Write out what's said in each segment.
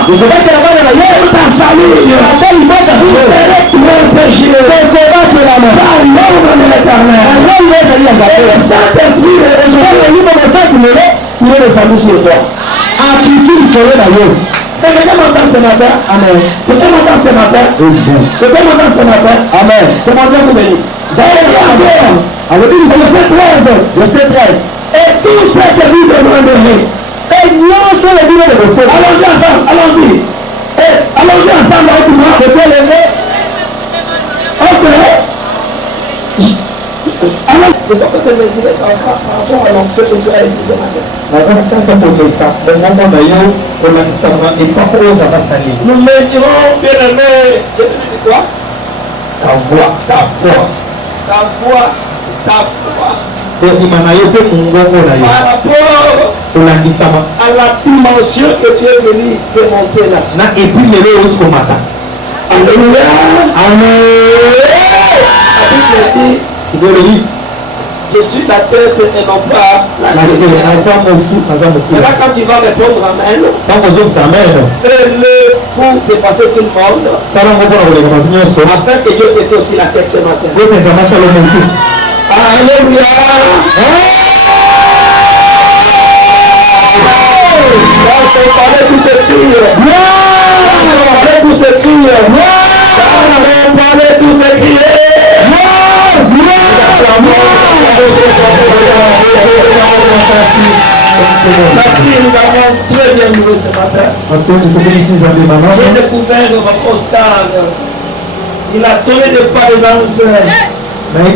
ta famille, combattre la mort. Par l'ordre de l'Éternel. Le Saint-Esprit est le famille sur toi. Attitude sur le maillot. Quelqu'un m'entend ce matin? Amen. Quelqu'un m'entend ce matin? Quelqu'un m'entend ce matin? Amen. Comment Dieu vous bénit? Vous allez regarder. Le verset 13. Et tout ce que vous demanderez. Et non sur les livres de vos feux. Allons-y ensemble. Allons-y. Allons-y ensemble avec moi. Je peux lever. Ok. Alors, je sais que tu me par rapport à l'onction que tu as ici ce matin. Nous mettons, bien aimé, quoi? Ta voix. Par rapport à la dimension que tu es venu démontrer là. Alléluia. Amen. Je suis la tête et non pas la tête. Et là, quand tu vas répondre Amen, fais-le pour dépasser tout le monde, afin que Dieu te fait aussi la tête ce matin. Alléluia. On parlait tous ces cris. On parlait tous ces cris. On parlait tous ces cris. Nous avons très bien loué ce matin. J'ai découvert votre stade. Il a donné des présences. Il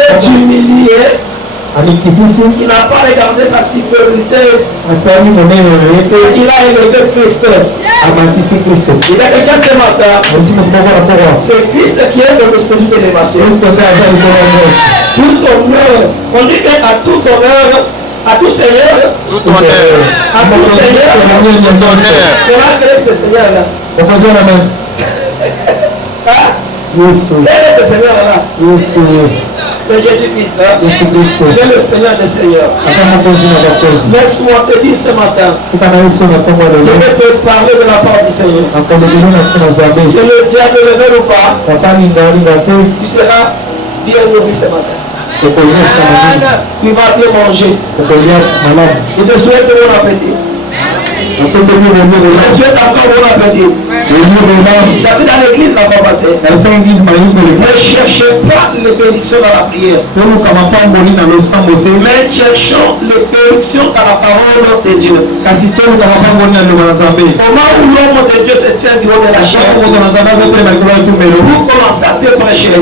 s'est humilié. Il n'a pas regardé sa supériorité. Il a élevé Christ. Il y a quelqu'un ce matin. C'est Christ qui est le l'esprit d'élévation. Tout honneur. On dit qu'à tout honneur, à tout Seigneur, à tout Seigneur, on va créer ce Seigneur-là. Quel est ce Seigneur-là? C'est Jésus-Christ. C'est le Seigneur des Seigneurs. Laisse-moi te dire ce matin. Je vais te parler de la part du Seigneur. Que le diable ne le veut ou pas, tu seras bien nourri ce matin. Tu vas bien manger. Je te souhaite bon appétit. Je souhaite encore bon appétit. J'habite dans l'église la fois passée. Ne cherchez pas les bénédictions dans la prière. Mais cherchons les bénédictions dans la parole de Dieu. Comment l'homme de Dieu se tient du haut de la chair? Vous commencez à te prêcher.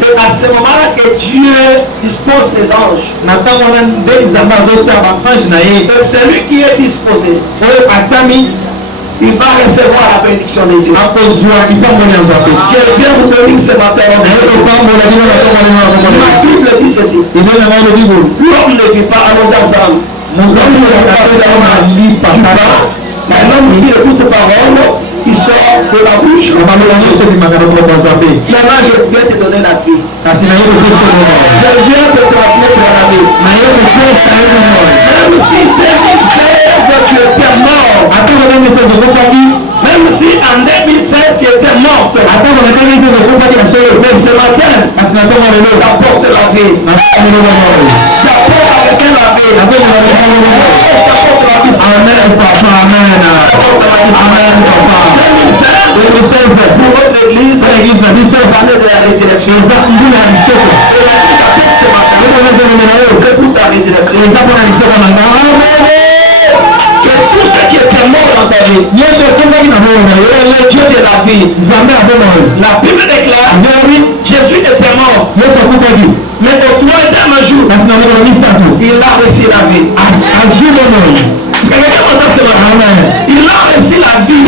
C'est à ce moment-là que Dieu dispose ses anges. C'est celui qui est disposé. Il va recevoir la bénédiction de Dieu. Je viens vous bénir ce matin. La Bible dit ceci. L'homme ne vit pas, allons ensemble. L'homme ne vit pas, mais l'homme qui écoute toute parole qui sort de la bouche. Maintenant, je viens te donner la vie. Je viens te transmettre la vie. Même si tu étais mort, même si en 2016 tu étais mort, mais ce matin, j'apporte la vie. J'apporte à quelqu'un la vie. J'apporte la vie. Amen, papa, amen. Amen, papa. Pour votre église, l'année de la résurrection. C'est pour ta résurrection. Que tout ce qui était mort dans ta vie, le Dieu de la vie, la Bible déclare, Jésus était mort, mais au troisième jour, il a reçu la vie. Il a reçu la vie.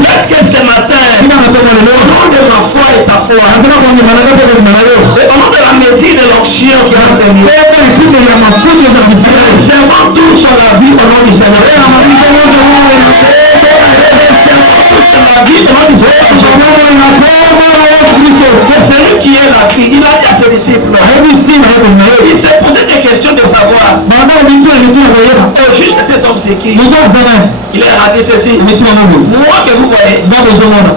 Est-ce que ce matin, au nom de ma foi et ta foi, et au nom de la mesure de l'onction qui a Seigneur, servons tous sur la vie au nom du Seigneur. C'est celui qui est la vie. Il a dit à ses disciples, il s'est posé des questions de savoir au juste cet homme-ci, qui? Il a raté ceci. Moi que vous voyez,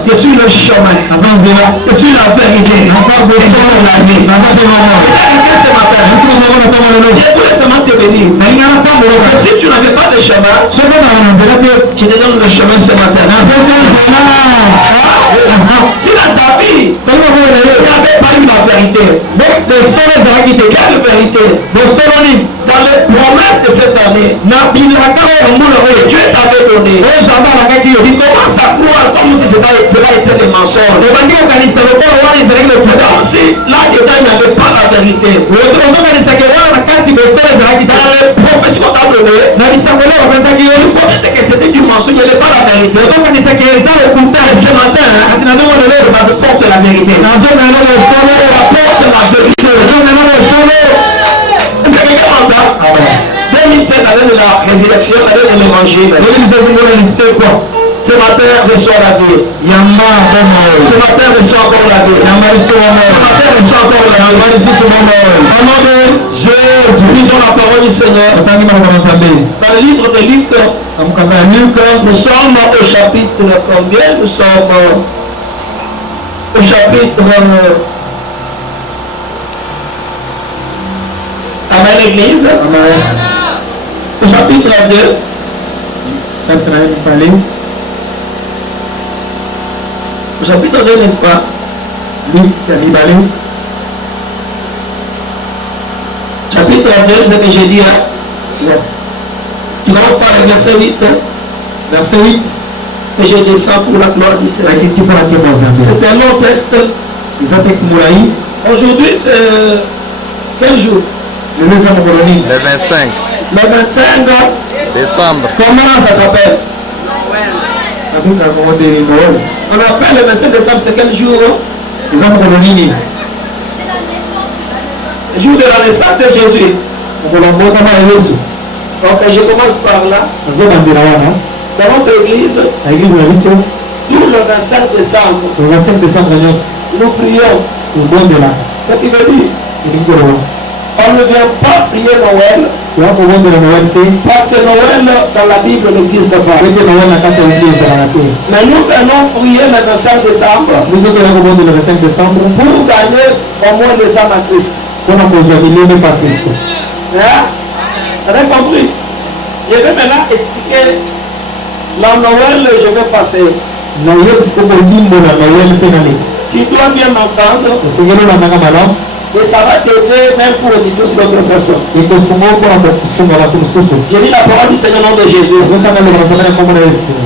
je suis le chemin. Je suis la vérité. Je voulais seulement te bénir. Si tu n'avais pas de chemin, je te donne le chemin ce matin. Si dans ta vie, tu n'avais pas eu la vérité, quelle vérité? Dans les promesses de cette année, Dieu t'avait donné. Tu commences à croire comme si cela était des mensonges. Comme si là-dedans il n'y avait pas la vérité. Dans les prophéties qu'on t'a donné, tu connaissais que c'était du mensonge, il n'y avait pas la vérité. Ce matin, on va te porter la vérité. On va porter la vérité. 2007, l'année de la résurrection, l'année de l'évangile. Ce matin, reçois la vie. Ce matin, reçois encore la vie. Ce matin, reçois encore la vie. Au nom de Jésus, lisons la parole du Seigneur. Dans le livre de Luc, nous sommes au chapitre combien? Nous sommes au chapitre... Amen, l'église. Au chapitre 2. Au chapitre 2, n'est-ce pas? Chapitre 2, ce que j'ai dit. Tu vas par le verset 8. Verset 8. Et je descends pour la gloire du Seigneur. C'est un long texte. Aujourd'hui, c'est quel jour? Le 25. Le 25 décembre. Comment ça s'appelle? On appelle le 25 décembre, c'est quel jour? Le jour de la naissance de Jésus. Donc je commence par là. Dans notre église, nous le 25 décembre, nous prions. Ce qui veut dire, on ne vient pas prier Noël, parce que Noël dans la Bible n'existe pas. Mais nous venons prier le 25 décembre pour gagner au moins les âmes à Christ. Hein? Vous avez compris? Je vais maintenant expliquer la Noël, je vais passer. Si tu dois bien m'entendre, et ça va t'aider même pour éduquer sur d'autres personnes. Je dis la parole du Seigneur au nom de Jésus.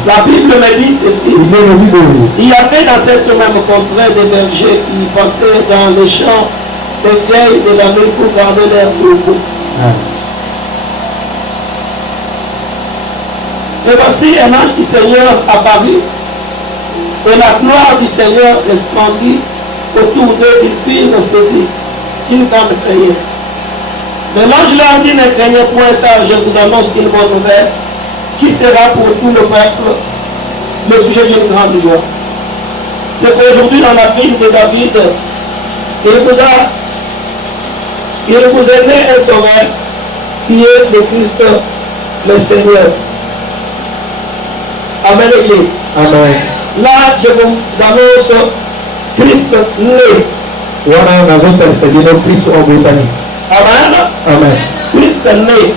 La Bible me dit ceci. Il y avait dans cette même contrée des bergers qui passaient dans les champs de vieilles de la nuit pour garder leurs troupeaux. Et voici un ange du Seigneur apparut, et la gloire du Seigneur resplendit autour d'eux. Ils furent saisis d'une grande frayeur. Mais l'ange leur dit: ne craignez point, car je vous annonce une bonne nouvelle qui sera pour tout le peuple le sujet d'une grande joie. C'est qu'aujourd'hui, dans la ville de David, il vous est né un sauveur qui est le Christ, le Seigneur. Amen, l'église. Amen. Là, je vous annonce Christ né. Amen. Amen. Christ né.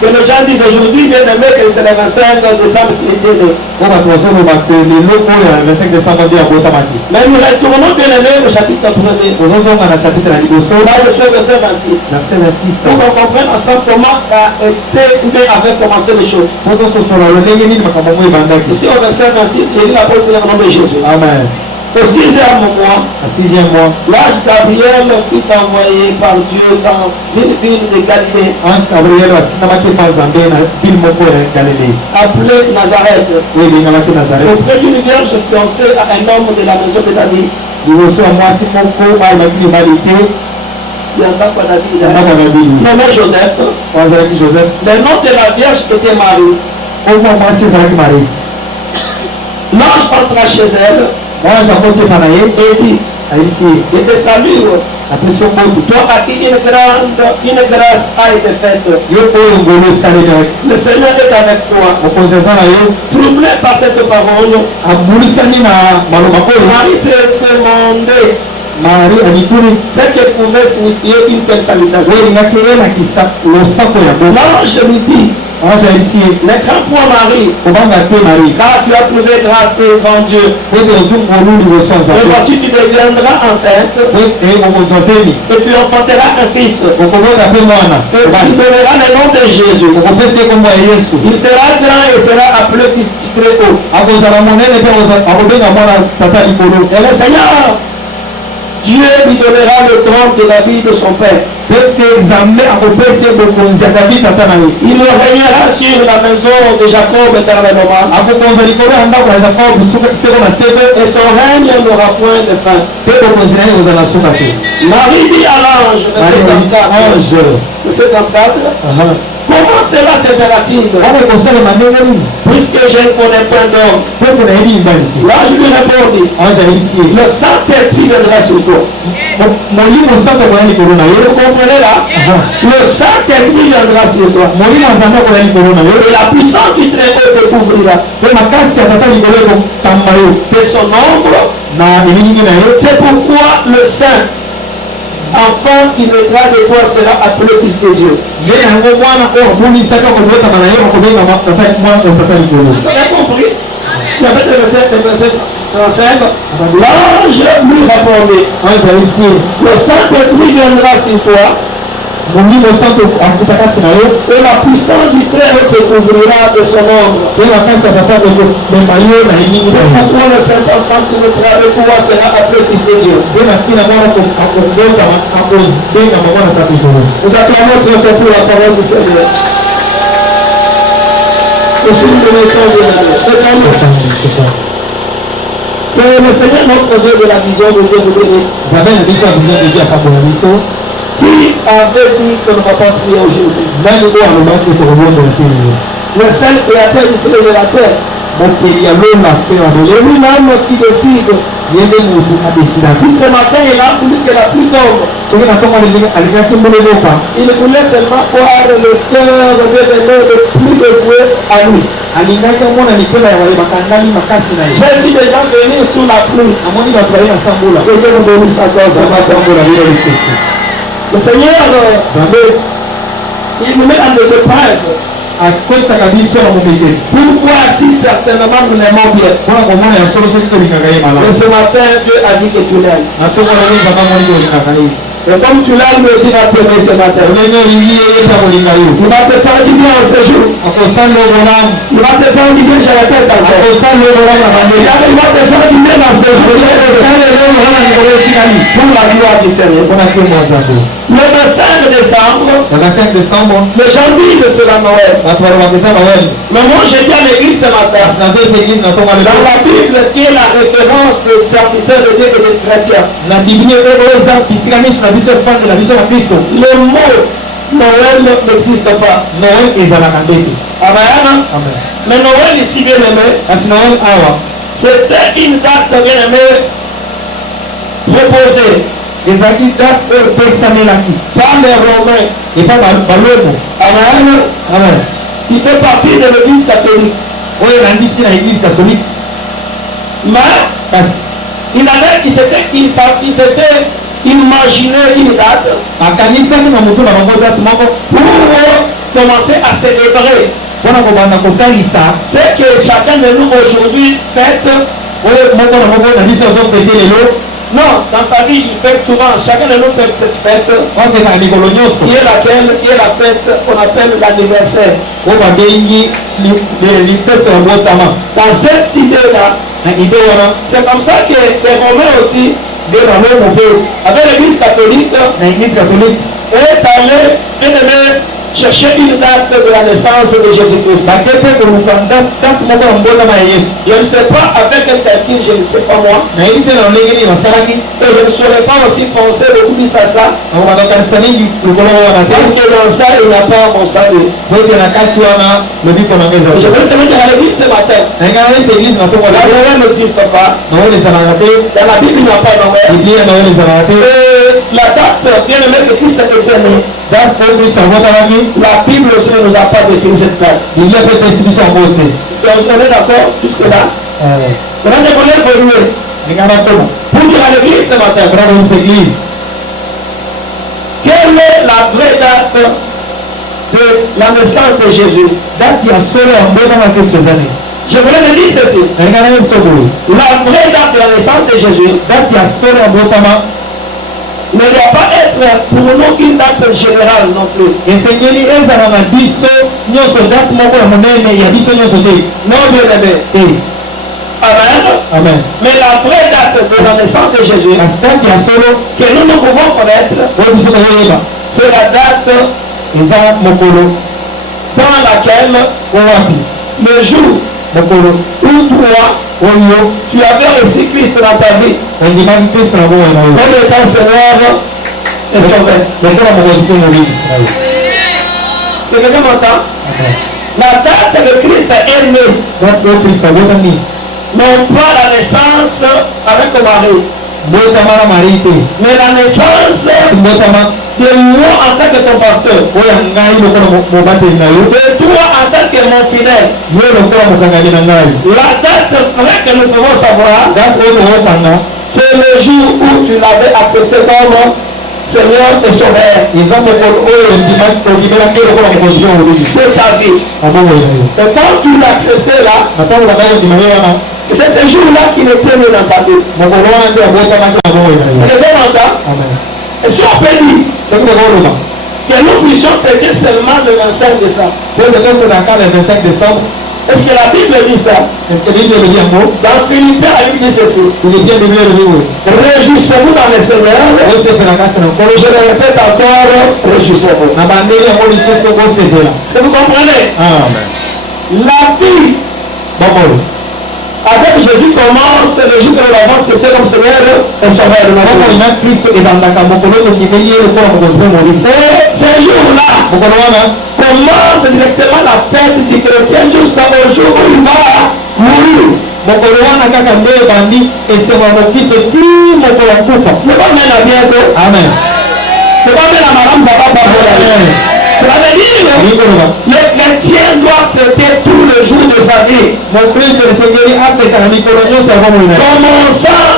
Que les gens disent aujourd'hui, bien aimé, que c'est le 25 décembre qui était né. Mais nous retournons, bien aimé, au chapitre 1er. Là, je suis au verset 26. Pour qu'on comprenne ensemble comment avait commencé les choses. Ici, au verset 26, il dit la parole au nom de Jésus. Amen. Au 6e mois, l'ange Gabriel fut envoyé par Dieu dans une ville de Galilée appelée Nazareth, auprès d'une vierge fiancée à un homme de la maison de David. Nommé Joseph. Le nom de la vierge était Marie. L'ange entra chez elle et dit: et te salue, Toi à qui une grâce a été faite. Le Seigneur est avec toi. Troublé par cette parole, Marie s'est demandé ce que pouvait signifier une telle salutation. L'ange lui dit, ne crains point Marie, car tu as trouvé grâce devant Dieu. Et voici tu deviendras enceinte, et tu enfanteras un fils, et tu donneras le nom de Jésus. Il sera grand et sera appelé fils du Très-Haut. Et le Seigneur Dieu lui donnera le trône de la vie de son père. Il régnera sur la maison de Jacob éternellement. Et son règne n'aura point de fin. Marie dit à l'ange, verset 34, comment cela se fera-t-il, puisque je ne connais point d'homme? L'ange lui répondit, le Saint-Esprit viendra sur toi. Vous comprenez là? Le Saint-Esprit viendra sur toi. Et la puissance du Très-Haut te couvrira. De son ombre, c'est pourquoi le Saint enfant qui naîtra de toi sera appelé fils de Dieu. Vous avez compris? Il y avait le verset 35. L'ange lui répondit, le Saint-Esprit viendra sur toi, et la puissance du Très-Haut te couvrira de son ombre. C'est pourquoi le Saint-Enfant qui naîtra de toi sera appelé fils de Dieu. Nous acclamons très fort pour la parole du Seigneur. Que le Seigneur notre Dieu de la vision de Dieu vous bénisse. Qui avait dit qu'on ne va pas prier aujourd'hui? Le seul créateur du ciel et de la terre. C'est lui-même qui décide. Si ce matin il a voulu que la pluie tombe, il voulait seulement voir le cœur de plus dévoué à lui. J'ai vu des gens venir sous la pluie. Je vais vous donner sa cause. Le Seigneur, il nous met en épreuve. Pourquoi si certainement nous l'aimons bien? Et ce matin, Dieu a dit que tu l'aimes. Et comme tu l'aimes, lui aussi va t'aimer ce matin. Il va te faire du bien en ce jour. Il va te faire du bien, j'ai la tête encore. Il va te faire du bien dans ce jour. Pour la gloire du Seigneur. Le 25 décembre, les gens disent que c'est la Noël. Mais moi j'ai dit à l'église ce matin, dans la Bible qui est la référence des serviteurs de Dieu et des chrétiens, le mot Noël n'existe pas. Amen. Mais Noël ici bien aimé, c'était une date bien aimée proposée. Par les Romains. Amen. Qui fait partie de l'église catholique. Mais il s'était imaginé une date pour commencer à célébrer. C'est que chacun de nous aujourd'hui fête. Non, dans sa vie, il fête souvent, chacun de nous fait cette fête, qui est laquelle, qui est la fête qu'on appelle l'anniversaire. Dans cette idée-là, c'est comme ça que les Romains aussi, avec l'église catholique, est allé chercher une date de la naissance de Jésus-Christ. Je ne sais pas avec quel calcul, je ne sais pas moi. Et je ne saurais pas aussi penser beaucoup plus à ça. Parce que dans ça, il n'y a pas mon salut. Je veux te dire à l'église ce matin. La Noël n'existe pas. Dans la Bible, il n'y a pas Noël. la date, bien aimé que Christ était né, la Bible aussi ne nous a pas défini cette date. Est-ce qu'on est d'accord jusque-là? On a évolué. Pour dire à l'église ce matin, quelle est la vraie date de la naissance de Jésus? Je voulais le dire ceci. La vraie date de la naissance de Jésus ne doit pas être pour nous une date générale non plus. Non, bien aimé. Amen. Mais la vraie date de la naissance de Jésus que nous ne pouvons connaître, c'est la date dans laquelle le jour où toi tu avais reçu Christ dans ta vie comme étant Seigneur et Sauveur. Quelqu'un m'entend? La date de Christ est née, non pas la naissance avec Marie, mais la naissance de moi en tant que ton pasteur, de toi en tant que mon fidèle. La date vraie que nous devons savoir, c'est le jour où tu l'avais accepté comme Seigneur et Sauveur. C'est ta vie. Et quand tu l'as accepté là, c'est ce jour-là qui n'est plus dans ta vie. Et si on peut dire que nous puissions fêter seulement le 25 décembre. Est-ce que la Bible dit ça? Dans Philippiens, la Bible dit ceci. Réjouissez-vous dans le Seigneur. Je le répète encore, réjouissez-vous. Est-ce que vous comprenez? La vie avec Jésus commence le jour que nous l'avons accepté comme Seigneur et Sauveur. Ce jour-là commence directement la fête du chrétien jusqu'au jour où il va mourir. Ne pas mettre à bientôt. Amen. Ne pas mettre à madame papa. Ça veut dire le chrétien doit fêter tout le jour de sa vie. Commençant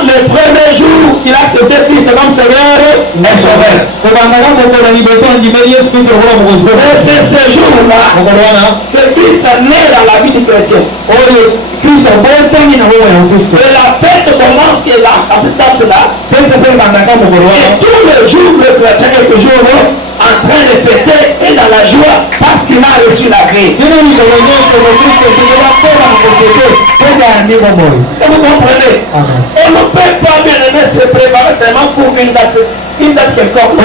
le premier jour qu'il a accepté Christ comme Seigneur et Sauveur. C'est ce jour-là que Christ est né dans la vie du chrétien. Et la fête commence qui est là, à cette date-là. Et tout le jour, le chrétien, quelques jours, en train de fêter et dans la joie parce qu'il a reçu la grille. Est-ce que vous comprenez? On ne peut pas bien aimer se préparer seulement pour une date quelconque.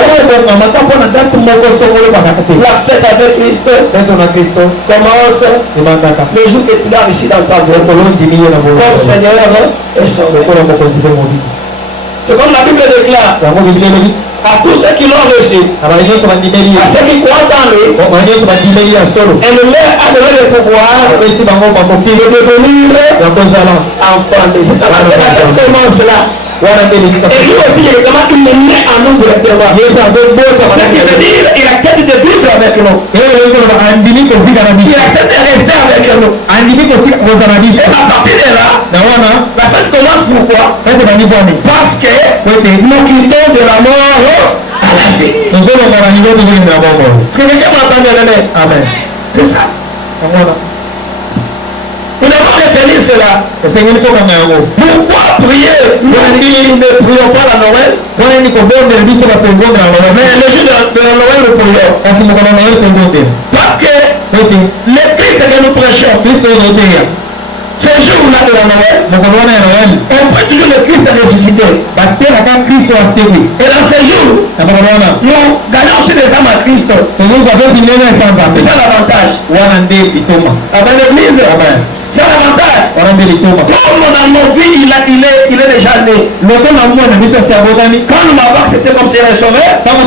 La fête avec Christ commence le jour que tu l'as reçu dans ta vie comme Seigneur et Sauveur. C'est comme la Bible déclare à tous ceux qui l'ont reçu, à ceux qui croient en lui, et le leur a donné le pouvoir de devenir enfant de Dieu. Ça commence là. Et lui aussi, évidemment, il est né en nous directement. Ce qui veut dire, il accepte de vivre avec nous. Il accepte de rester avec nous. Et à partir de là, la fête commence pourquoi? Parce que nous quittons de la mort à la vie. Est-ce que quelqu'un m'entend bien? Amen. C'est ça. Nous devons retenir cela. Pourquoi prier? Nous ne prions pas la Noël. Mais le jour de Noël, nous prions. Parce que le Christ que nous prêchons, ce jour-là de la Noël, on prête toujours le Christ ressuscité. Et dans ce jour, nous gagnons aussi des âmes à Christ. C'est ça l'avantage. Avec l'église, c'est l'avantage. Comme dans nos vies, il est déjà né. Quand nous m'avons accepté comme Seigneur et Sauveur, même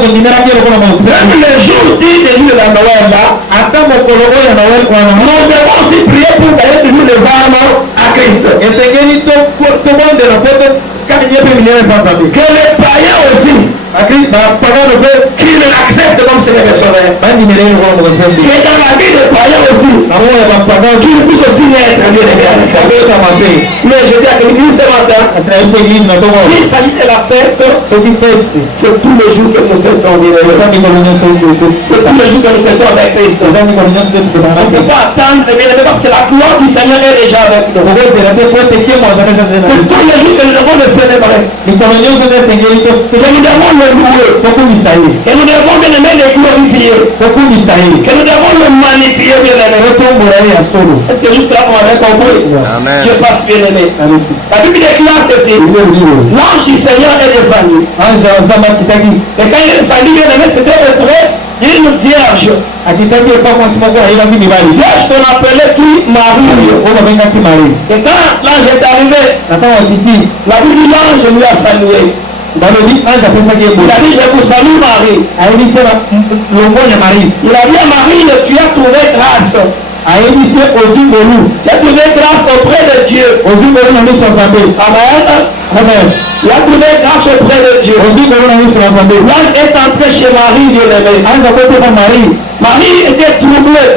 le jour dit de nous de la Noël là, nous devons aussi prier pour gagner toujours les âmes à Christ. Que les païens aussi qui ne l'accepte comme Seigneur et Sauveur. Et dans la vie de croyant aussi, qui puisse aussi naître bien aimé. Mais je dis à l'église ce matin, il s'agit de la fête, c'est tous les jours que nous fêtons. C'est tous les jours que nous fêtons avec Christ. On ne peut pas attendre, bien aimé, parce que la gloire du Seigneur est déjà avec nous. C'est tous les jours que nous devons le célébrer. Et nous devons le louer. Et nous devons bien aimer le glorifier. Et nous devons le magnifier bien aimé. Est-ce que juste là vous m'avez compris? Je passe bien aimé. La Bible déclare ceci. L'ange du Seigneur est descendu. Et quand il est descendu bien aimé, c'était auprès d'une vierge. Vierge qu'on appelait qui? Marie. Et quand l'ange est arrivé, la Bible dit l'ange lui a salué. Il a dit je vous salue Marie. Il a dit à Marie, tu as trouvé grâce. Tu as trouvé grâce auprès de Dieu. Amen. Il a trouvé grâce auprès de Dieu. L'ange est entré chez Marie, Dieu-aimé. Marie était troublée.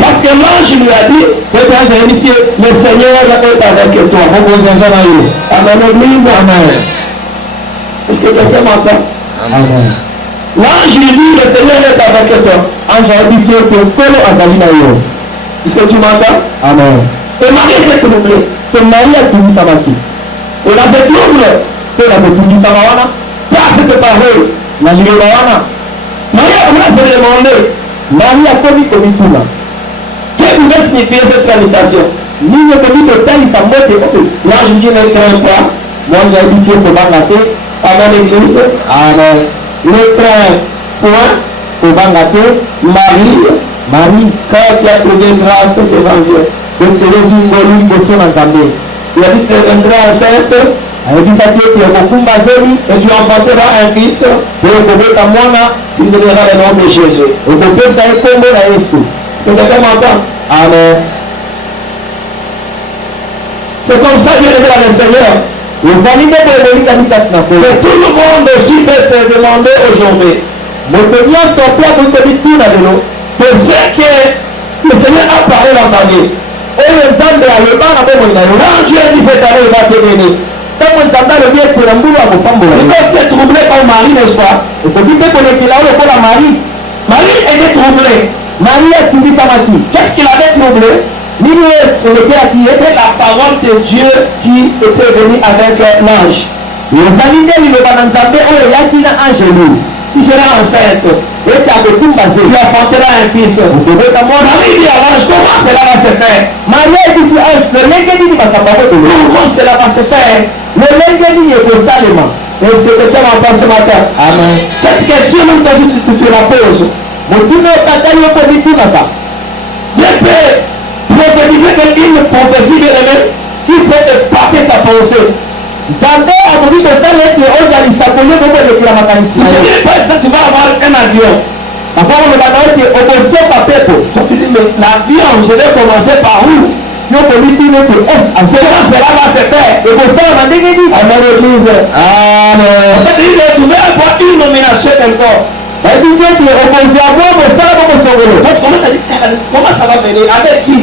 Parce que l'ange lui a dit, le Seigneur est avec toi. Amen. Amen. Est-ce que quelqu'un m'entend? Amen. L'ange lui dit, le Seigneur est avec toi. Est-ce que tu m'entends? Amen. Et Marie était troublée. On a fait trouble. Pas cette parole. Marie a se demandé. Qu'est-ce que pouvait signifier cette salutation? L'ange dit ne crains pas. Amen l'église. Amen. Ne crains point. Marie, quand tu as trouvé grâce devant Dieu. Il a dit que tu viendras enceinte. Et tu enfanteras un fils. Il donnera le nom de Jésus. C'est quelqu'un m'entend? Amen. C'est comme ça que je vais à le Seigneur. Que tout le monde aussi peut se demander aujourd'hui. Pour ce que le Seigneur a parlé dans ta vie. Quand Dieu a dit cette année, il va te bénir. Because tu es troublé par Marie, n'est-ce pas? Marie était troublée. Qu'est-ce qu'il avait troublé? C'était la parole de Dieu qui était venue avec l'ange. Tu seras enceinte. Tu enfanteras un fils. Marie dit à l'ange, comment cela va se faire? Comment cela va se faire? Est-ce que quelqu'un m'entend ce matin? Amen. Cette question, tu te la poses. Dieu peut prophétiser une prophétie de l'aimer qui peut te partir ta pensée. Tu vas avoir un avion. Tu dis, mais l'avion, je vais commencer par où? Cela va se faire. Amen l'église. Amen. Il a trouvé une nomination encore. Comment ça va venir? Avec qui?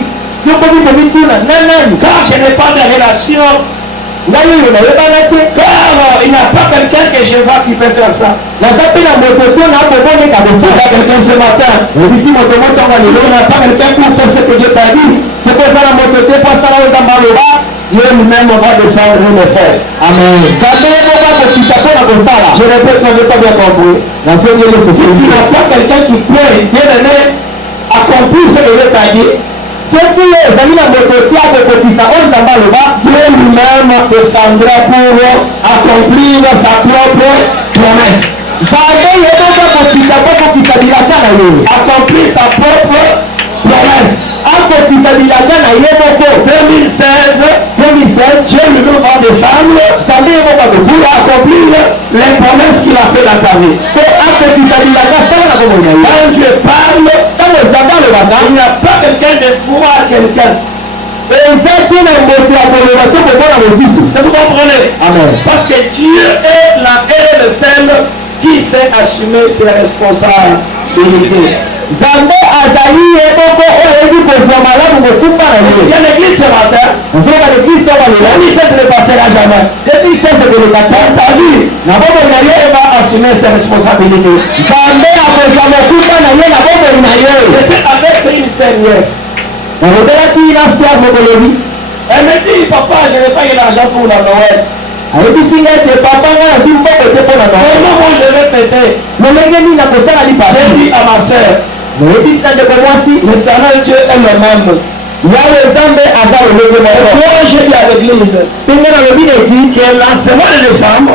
Car je n'ai pas de relation. Car il n'y a pas quelqu'un que je vois qui peut faire ça. Il y a quelqu'un ce matin. Il n'y a pas quelqu'un pour faire ce que Dieu t'a dit. C'est pour ça Dieu lui-même va descendre et le faire. Amen. Je répète, je n'ai pas bien compris. Il n'y a pas quelqu'un qui peut bien accomplir ce que Dieu t'a dit. Dieu lui-même descendra pour accomplir sa propre promesse. Accomplir sa propre promesse. 2016, Dieu lui va descendre pour accomplir les promesses qu'il a fait dans ta vie. Quand Dieu parle, il n'y a pas quelqu'un de voir quelqu'un. vous comprenez? Amen. Parce que Dieu est le seul qui sait assumer ses responsabilités. Il y a l'église ce matin. On dit ça ne passera jamais. Ta vie, il va assumer ses responsabilités. C'était avec une seigneur. Elle me dit, papa, je n'ai pas eu l'argent pour la Noël. Comment je vais fêter? J'ai dit à ma soeur, l'éternel Dieu est le même. Moi j'ai dit à l'église que l'enseignement de décembre,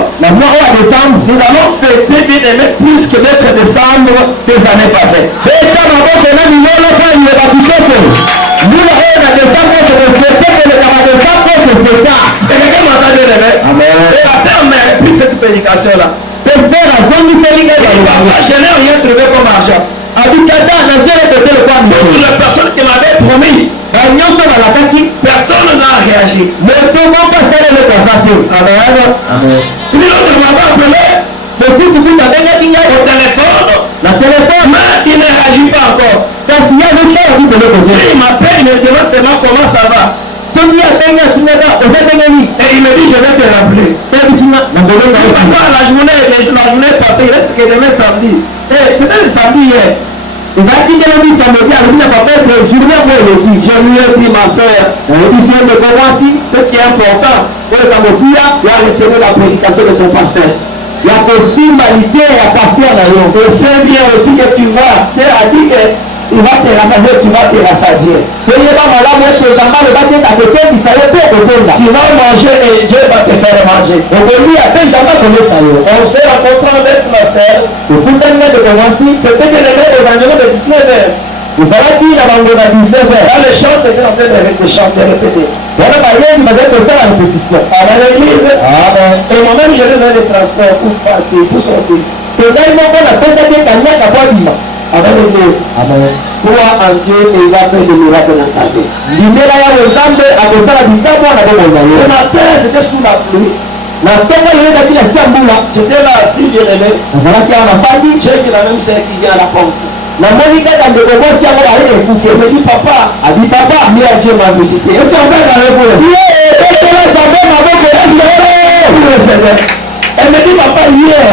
nous allons fêter bien aimé plus que d'être décembre des années passées. Quelqu'un m'entend bien aimé? Amen. Et la sœur m'a repris cette prédication là. Je n'ai rien trouvé comme argent. Toutes les personnes qui m'avaient promis, personne n'a réagi. Amen. Puis l'autre m'avait appelé au téléphone, mais il ne réagit pas encore. Il m'appelle, il me demande seulement comment ça va. Et il me dit je vais te rappeler. La journée passée, il reste que demain samedi. C'était le samedi hier. Je lui ai dit ma soeur, ce qui est important, il a retenu la prédication de ton pasteur. Il y a possibilité à partir de là. Je sais bien aussi que tu vas, tu as dit que il va te rassasier, tu vas te rassasier. Tu vas manger et Dieu va te faire manger. On s'est rencontré avec ma soeur. C'était que les mecs aux environs de 19h. Dans le chant, c'était en train de chanter, répéter. À l'église, et moi-même je devais les transports pour partir, pour sortir. Avec Dieu. Amen. Crois en Dieu et il va faire des miracles dans ta vie. Ce matin, c'était sous la pluie. J'étais là assis, bien aimé. J'ai vu la même sœur qui vient à la pompe. Je me dis papa, hier Dieu m'a visité. Est-ce qu'on va dans le boulot? Elle me dit papa, hier,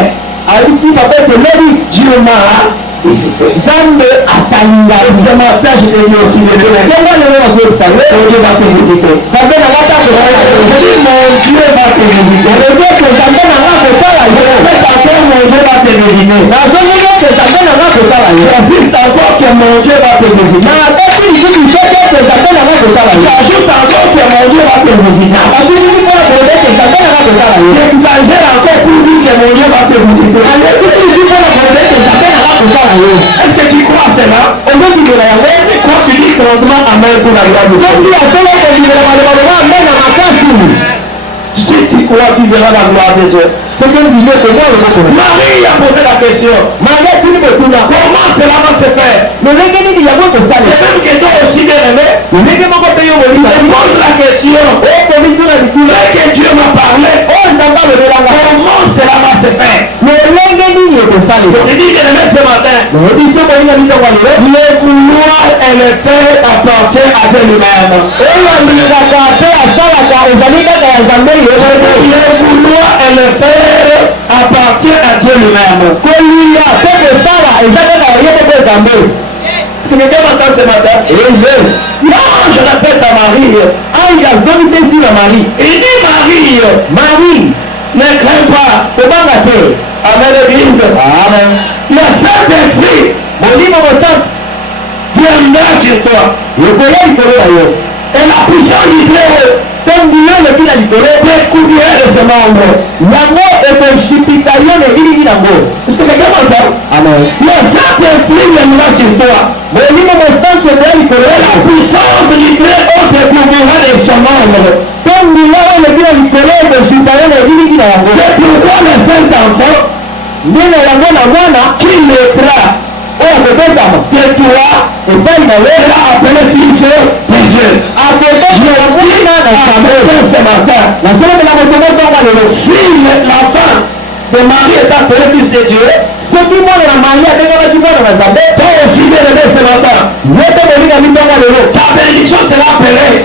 Dieu m'a visité. Ce matin, je t'ai dit aussi, Dieu va te visiter. Je dis mon Dieu va te visiter. J'ajoute encore que mon Dieu va te visiter. J'ajoute encore que mon Dieu va te visiter. J'exagère encore pour dire que mon Dieu va te visiter. Est-ce que tu crois cela? Quand tu dis grandement amen pour la gloire de Dieu. Si tu crois, tu verras la gloire de Dieu. C'est que Marie a posé la question. Comment cela va se faire? Et même que toi aussi bien aimé, je pose la question. Est-ce que Dieu m'a parlé? Comment cela va se faire? Je te dis que ce matin, le vouloir et le faire appartient à Dieu lui-même. Le vouloir et le faire appartient à Dieu lui-même. Est-ce que quelqu'un m'entend ce matin? Non, je répète à Marie. Il dit Marie, ne crains pas. Amen l'église. Amen. Le Saint-Esprit viendra sur toi. Et la puissance du Dieu découvrira de ses membres. Est-ce que quelqu'un m'entend? Amen. Le Saint-Esprit viendra sur toi. Et la puissance du Dieu découvrira de ses membres. C'est pourquoi le Saint-Enfant qui naîtra de toi, il a appelé fils de Dieu. Je ce matin, si l'enfant de Marie est appelé fils de Dieu, toi aussi bien aimé ce matin, ta bénédiction sera appelée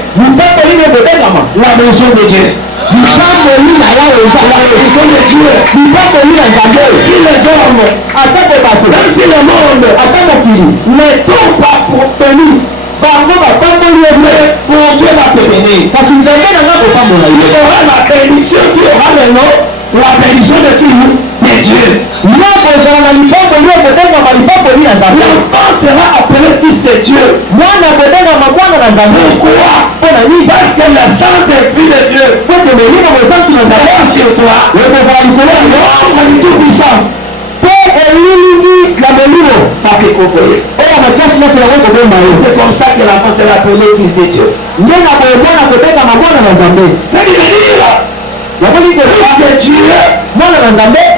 la bénédiction de Dieu. La bénédiction de Dieu qui les hommes, même si le monde ne tombe pas pour tenir, pour Dieu va te bénir. Il y aura la bénédiction qui aura le nom, la bénédiction de qui? De Dieu. L'enfant sera appelé fils de Dieu. Pourquoi? Parce que le Saint-Esprit de Dieu sera sur toi. L'homme du Tout-Puissant. C'est comme ça que l'enfant sera appelé fils de Dieu. C'est qui veut dire fils de Dieu,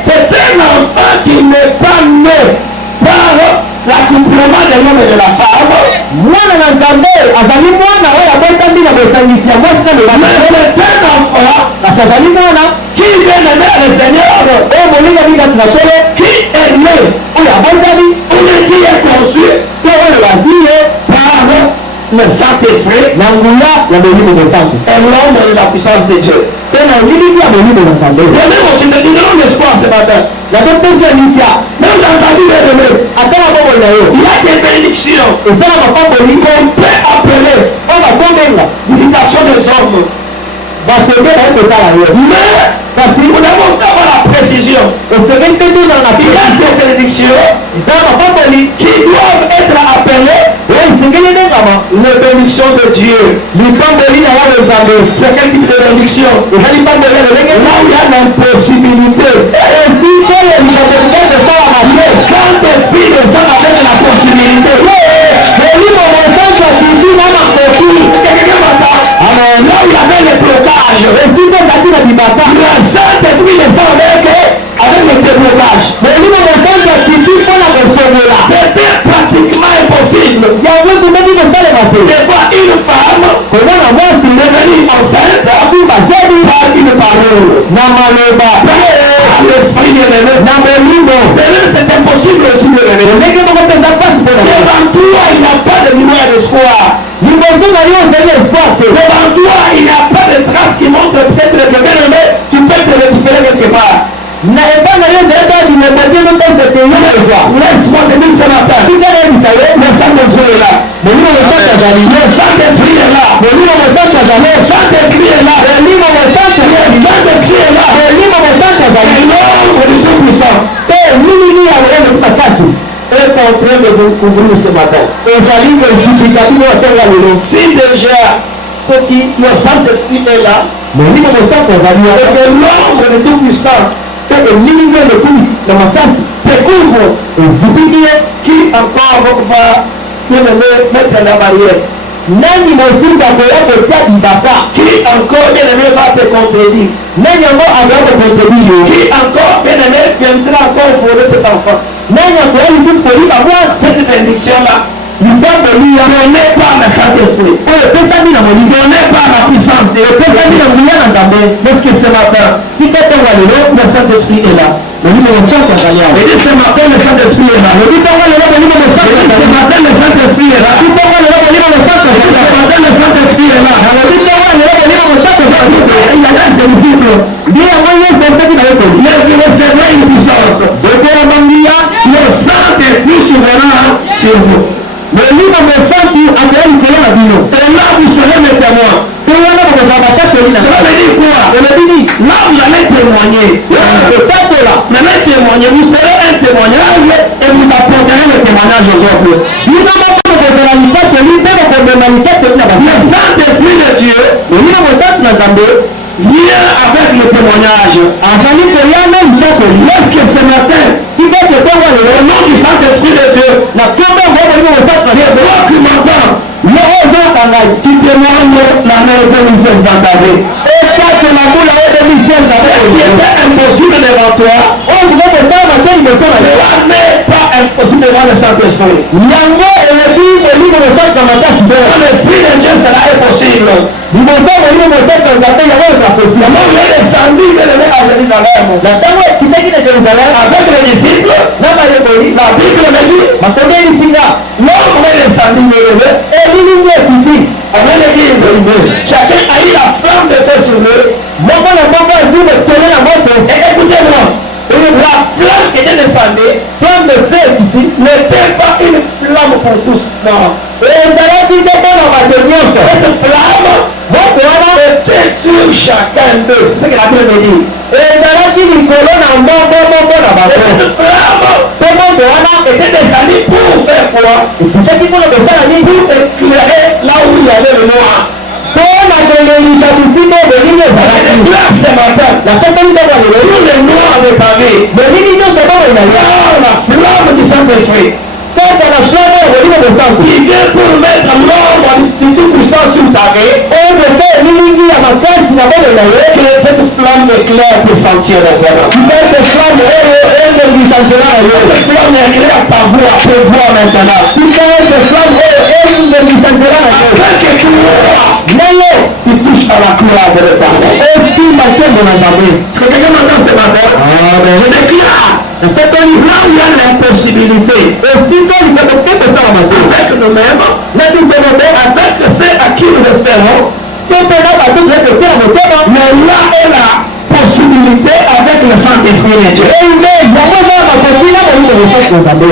c'est un enfant qui n'est pas né par l'accouplement de l'homme et de la femme. Mais c'est un enfant qui vient de naître le Seigneur, qui est né, ou qui est conçu par le Saint-Esprit, et l'homme et la puissance de Dieu. Et même aussi, nous donnons l'espoir ce matin. Même dans ta vie, il y a des bénédictions qu'on peut appeler visitation des hommes. Mais nous devons avoir la précision. Il y a des bénédictions qui doivent être appelées les bénédictions de Dieu. C'est quel type de bénédiction? Là où il y a l'impossibilité. Saint-Esprit descend avec la possibilité. Alors là où il y avait les blocages, le Saint-Esprit descend avec le déblocage. C'était pratiquement impossible. Des fois, une femme devenue enceinte par une parole. L'esprit de l'aimer. C'était possible aussi de l'aimer. Devant toi, il n'y a pas de lumière d'espoir. Devant toi, il n'y a pas de trace qui montre peut-être que bien-aimé, tu peux te récupérer quelque part. Laisse-moi te dire ce matin, le Saint-Esprit est là. Le Saint-Esprit est là. Le Saint-Esprit est là. Et l'homme du Tout-Puissant est en train de vous couvrir ce matin. Si déjà le Saint-Esprit est là, et que l'homme du Tout-Puissant te couvre, qui encore va mettre la barrière? Qui encore bien-aimé va te contredire? Qui encore bien-aimé viendra encore voler cet enfant? Cette bénédiction-là, donnée par le Saint-Esprit, donnée par la puissance de Dieu. Parce que ce matin, le Saint-Esprit est là. Et dit ce matin, le Saint-Esprit est là. Ce matin, le Saint-Esprit est là. Ce matin, le Saint-Esprit est là. Il y a des disciples. Il recevra une puissance. Le Saint-Esprit souverain sur vous. Et là, vous serez mes témoins. Ça veut dire quoi? Là, vous allez témoigner. Vous allez témoigner. Vous serez un témoignage et vous apporterez le témoignage aux autres. Le Saint-Esprit de Dieu vient avec le témoignage. Lorsque ce matin, au nom du Saint-Esprit de Dieu, qui témoigne la mère religieuse dans ta vie. Et ça, c'est la boule à 2016 qui était impossible devant toi. Ce n'est pas impossible devant le Saint-Esprit. L'Esprit de Dieu sera impossible. avec les disciples, la Bible me dit, l'homme est descendu de l'élevé, avec l'église, chacun a eu la flamme de feu sur lui. Et écoutez-moi, la flamme qui était descendue, flamme de feu n'était pas une flamme pour tous. Non. Cette flamme était sur chacun d'eux. C'est ce que la Bible me dit. Cette flamme était descendue pour faire quoi? Pour éclairer là où il y avait le noir. Ce matin, tous les noirs des pavés, la flamme du Saint-Esprit, qui vient pour mettre l'ombre du Tout-Puissant sur ta vie, que cette flamme éclaire pour sentir la terre. Cette flamme éclaire ta voix, tes voix maintenant. Afin que tu touches à la gloire de l'Éternel. Est-ce que quelqu'un m'entend ce matin? Je déclare, là où il y a l'impossibilité, avec nous-mêmes, avec ceux à qui nous espérons, mais là est la possibilité avec le Saint-Esprit de Dieu.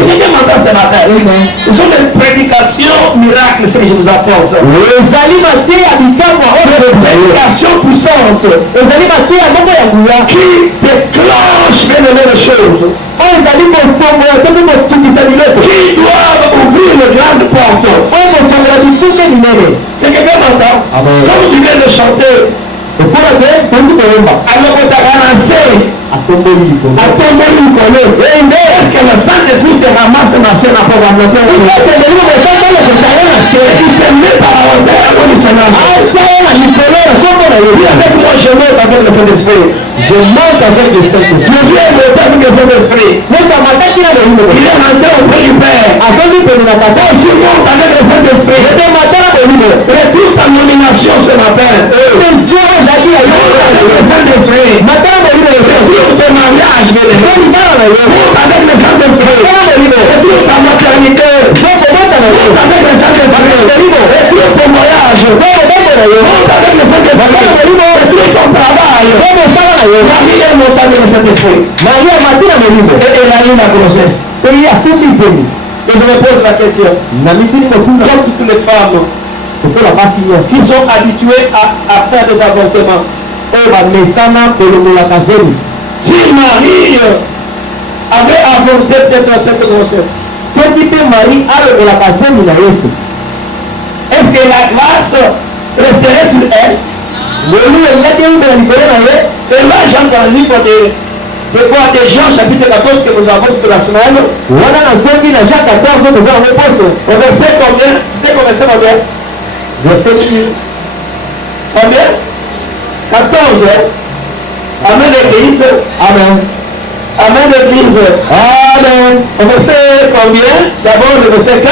Quelqu'un m'entend ce matin? Ce sont des prédications miracles que je vous apporte. Prédications puissantes qui déclenchent bien les choses. Qui doivent ouvrir les grandes portes. C'est quelqu'un m'entend? Comme tu viens de chanter, alors on t'a ramassé. Est-ce que le Saint-Esprit te ramasse ma scène à programme? Tu te mets par la hauteur du Seigneur. Avec moi, je monte avec le Saint-Esprit. Je monte avec le Saint-Esprit. Je viens monter avec le Saint-Esprit. Il est rentré auprès du Père. Je monte avec le Saint-Esprit. Et toute ta nomination ce matin. De mariage, monte avec le Saint-Esprit. Et ta maternité, monte avec le Saint-Esprit. Et ton voyage, monte avec le Saint-Esprit. Et ton travail, Marie est montée avec le Saint-Esprit. Et elle a eu la grossesse. Et je me pose la question, comme toutes les femmes qui sont habituées à faire des avortements, si Marie avait avorté peut-être cette grossesse, est-ce que la grâce resterait sur elle? Et là, j'entends dans le livre de Jean, chapitre 14, que nous avons toute la semaine. Au verset combien? C'était verset combien? Combien? 14. Amen l'église. Amen. Amen l'église. Amen. Au verset combien? D'abord le verset 15.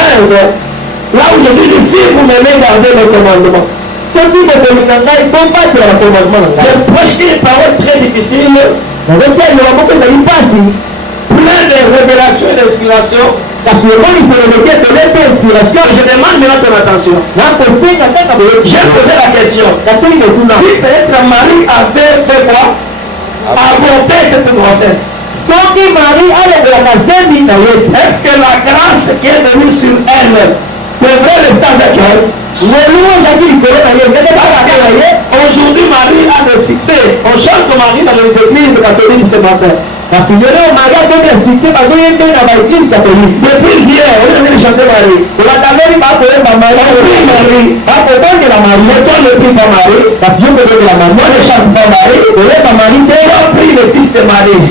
Là où je dis, si vous m'aimez, gardez mes commandements. Je prêche une parole très difficile. Plein de révélations et d'inspiration. Je demande maintenant ton attention. J'ai posé la question. Si peut-être Marie avait fait quoi? Avorter cette grossesse. Est-ce que la grâce qui est venue sur elle devrait rester avec elle? Aujourd'hui, Marie a le succès. On chante Marie dans les églises catholiques ce matin. Depuis hier, on est venu chanter Marie. On a d'abord dit Marie. Toi ne prie pas Marie. Moi je chante pas Marie. On prie le fils de Marie.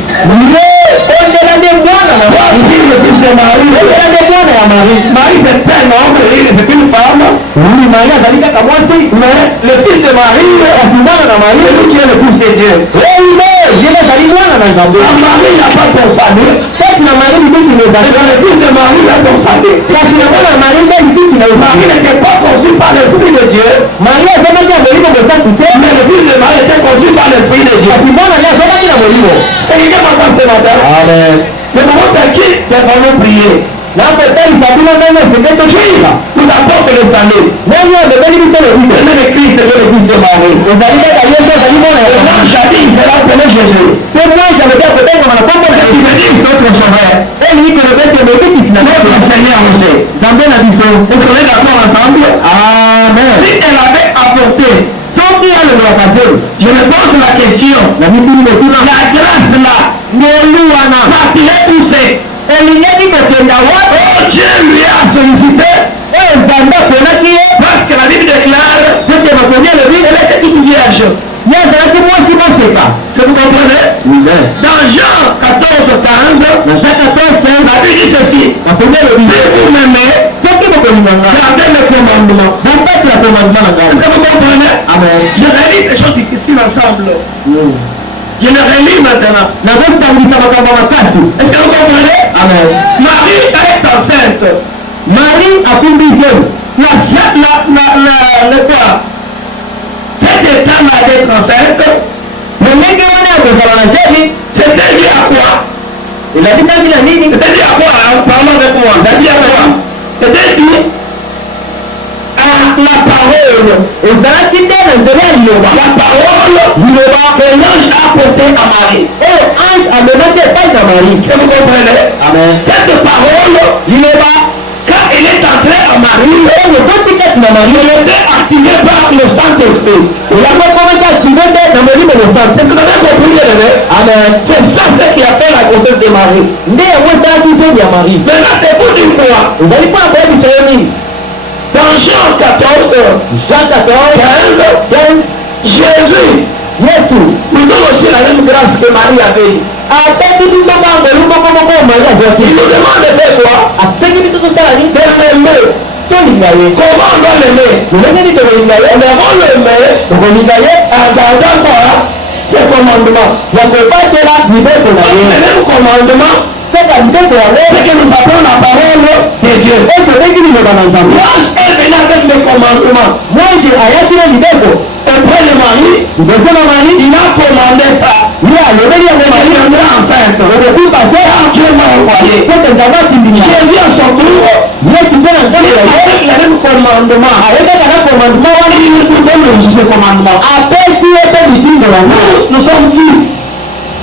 Marie c'est un homme, c'est une femme. Mais le fils de Marie, c'est lui qui est le fils de Dieu. Marie n'a pas ton salut. Le fils de Marie a ton salut. Marie n'était pas conçue par l'Esprit de Dieu. Mais le fils de Marie était conçu par l'Esprit de Dieu. Et il vous apporte le salut. Le Christ, le Fils de Marie. L'ange a dit, il va appeler Jésus. C'est moi qui avais dit peut-être qu'on a pas compris ce qu'il veut dire, notre sauveur. Et lui que le Père de Dieu qui finalement notre Seigneur aussi. Dans bien la vision. Est-ce qu'on est d'accord ensemble? Amen. Si elle avait apporté, sans qu'il y a le droit, je me pose la question. La grâce là, va tirer poussé. Et il a dit que Dieu lui a sollicité. Parce que la Bible déclare que elle était toute vierge. Est-ce que vous comprenez? Dans Jean 14, 15, la Bible dit ceci. Si vous m'aimez, gardez mes commandements. Est-ce que vous comprenez? Amen. Je réalise ces choses difficiles ensemble. Je le relis maintenant. Est-ce que vous comprenez? Amen. Marie est enceinte. Marie a fait une vision. Cette femme d'être enceinte, c'était dit à quoi? C'était dit à quoi? Parlons avec moi. C'était dit à quoi? C'était dit à la parole. La parole que l'ange a porté à Marie. Est-ce que vous comprenez? Amen. Cette parole, quand elle est entrée à Marie, elle était activée par le Saint-Esprit. Est-ce que vous avez compris? Amen. C'est ça ce qui a fait la grossesse de Marie. Maintenant, c'est pour dire quoi? Dans Jean 14, 15, Jésus nous donne aussi la même grâce que Marie avait. Il nous demande de faire quoi? De l'aimer. Comment on doit l'aimer? On doit l'aimer en gardant quoi? Ses commandements. Le même commandement, c'est que nous appelons la parole de Dieu. L'ange est venu avec les commandements. Auprès de Marie, il a commandé ça. Marie viendra enceinte. Dieu m'a envoyé. Jésus à son tour, avec le même commandement. Il nous donne ce commandement. Nous sommes qui?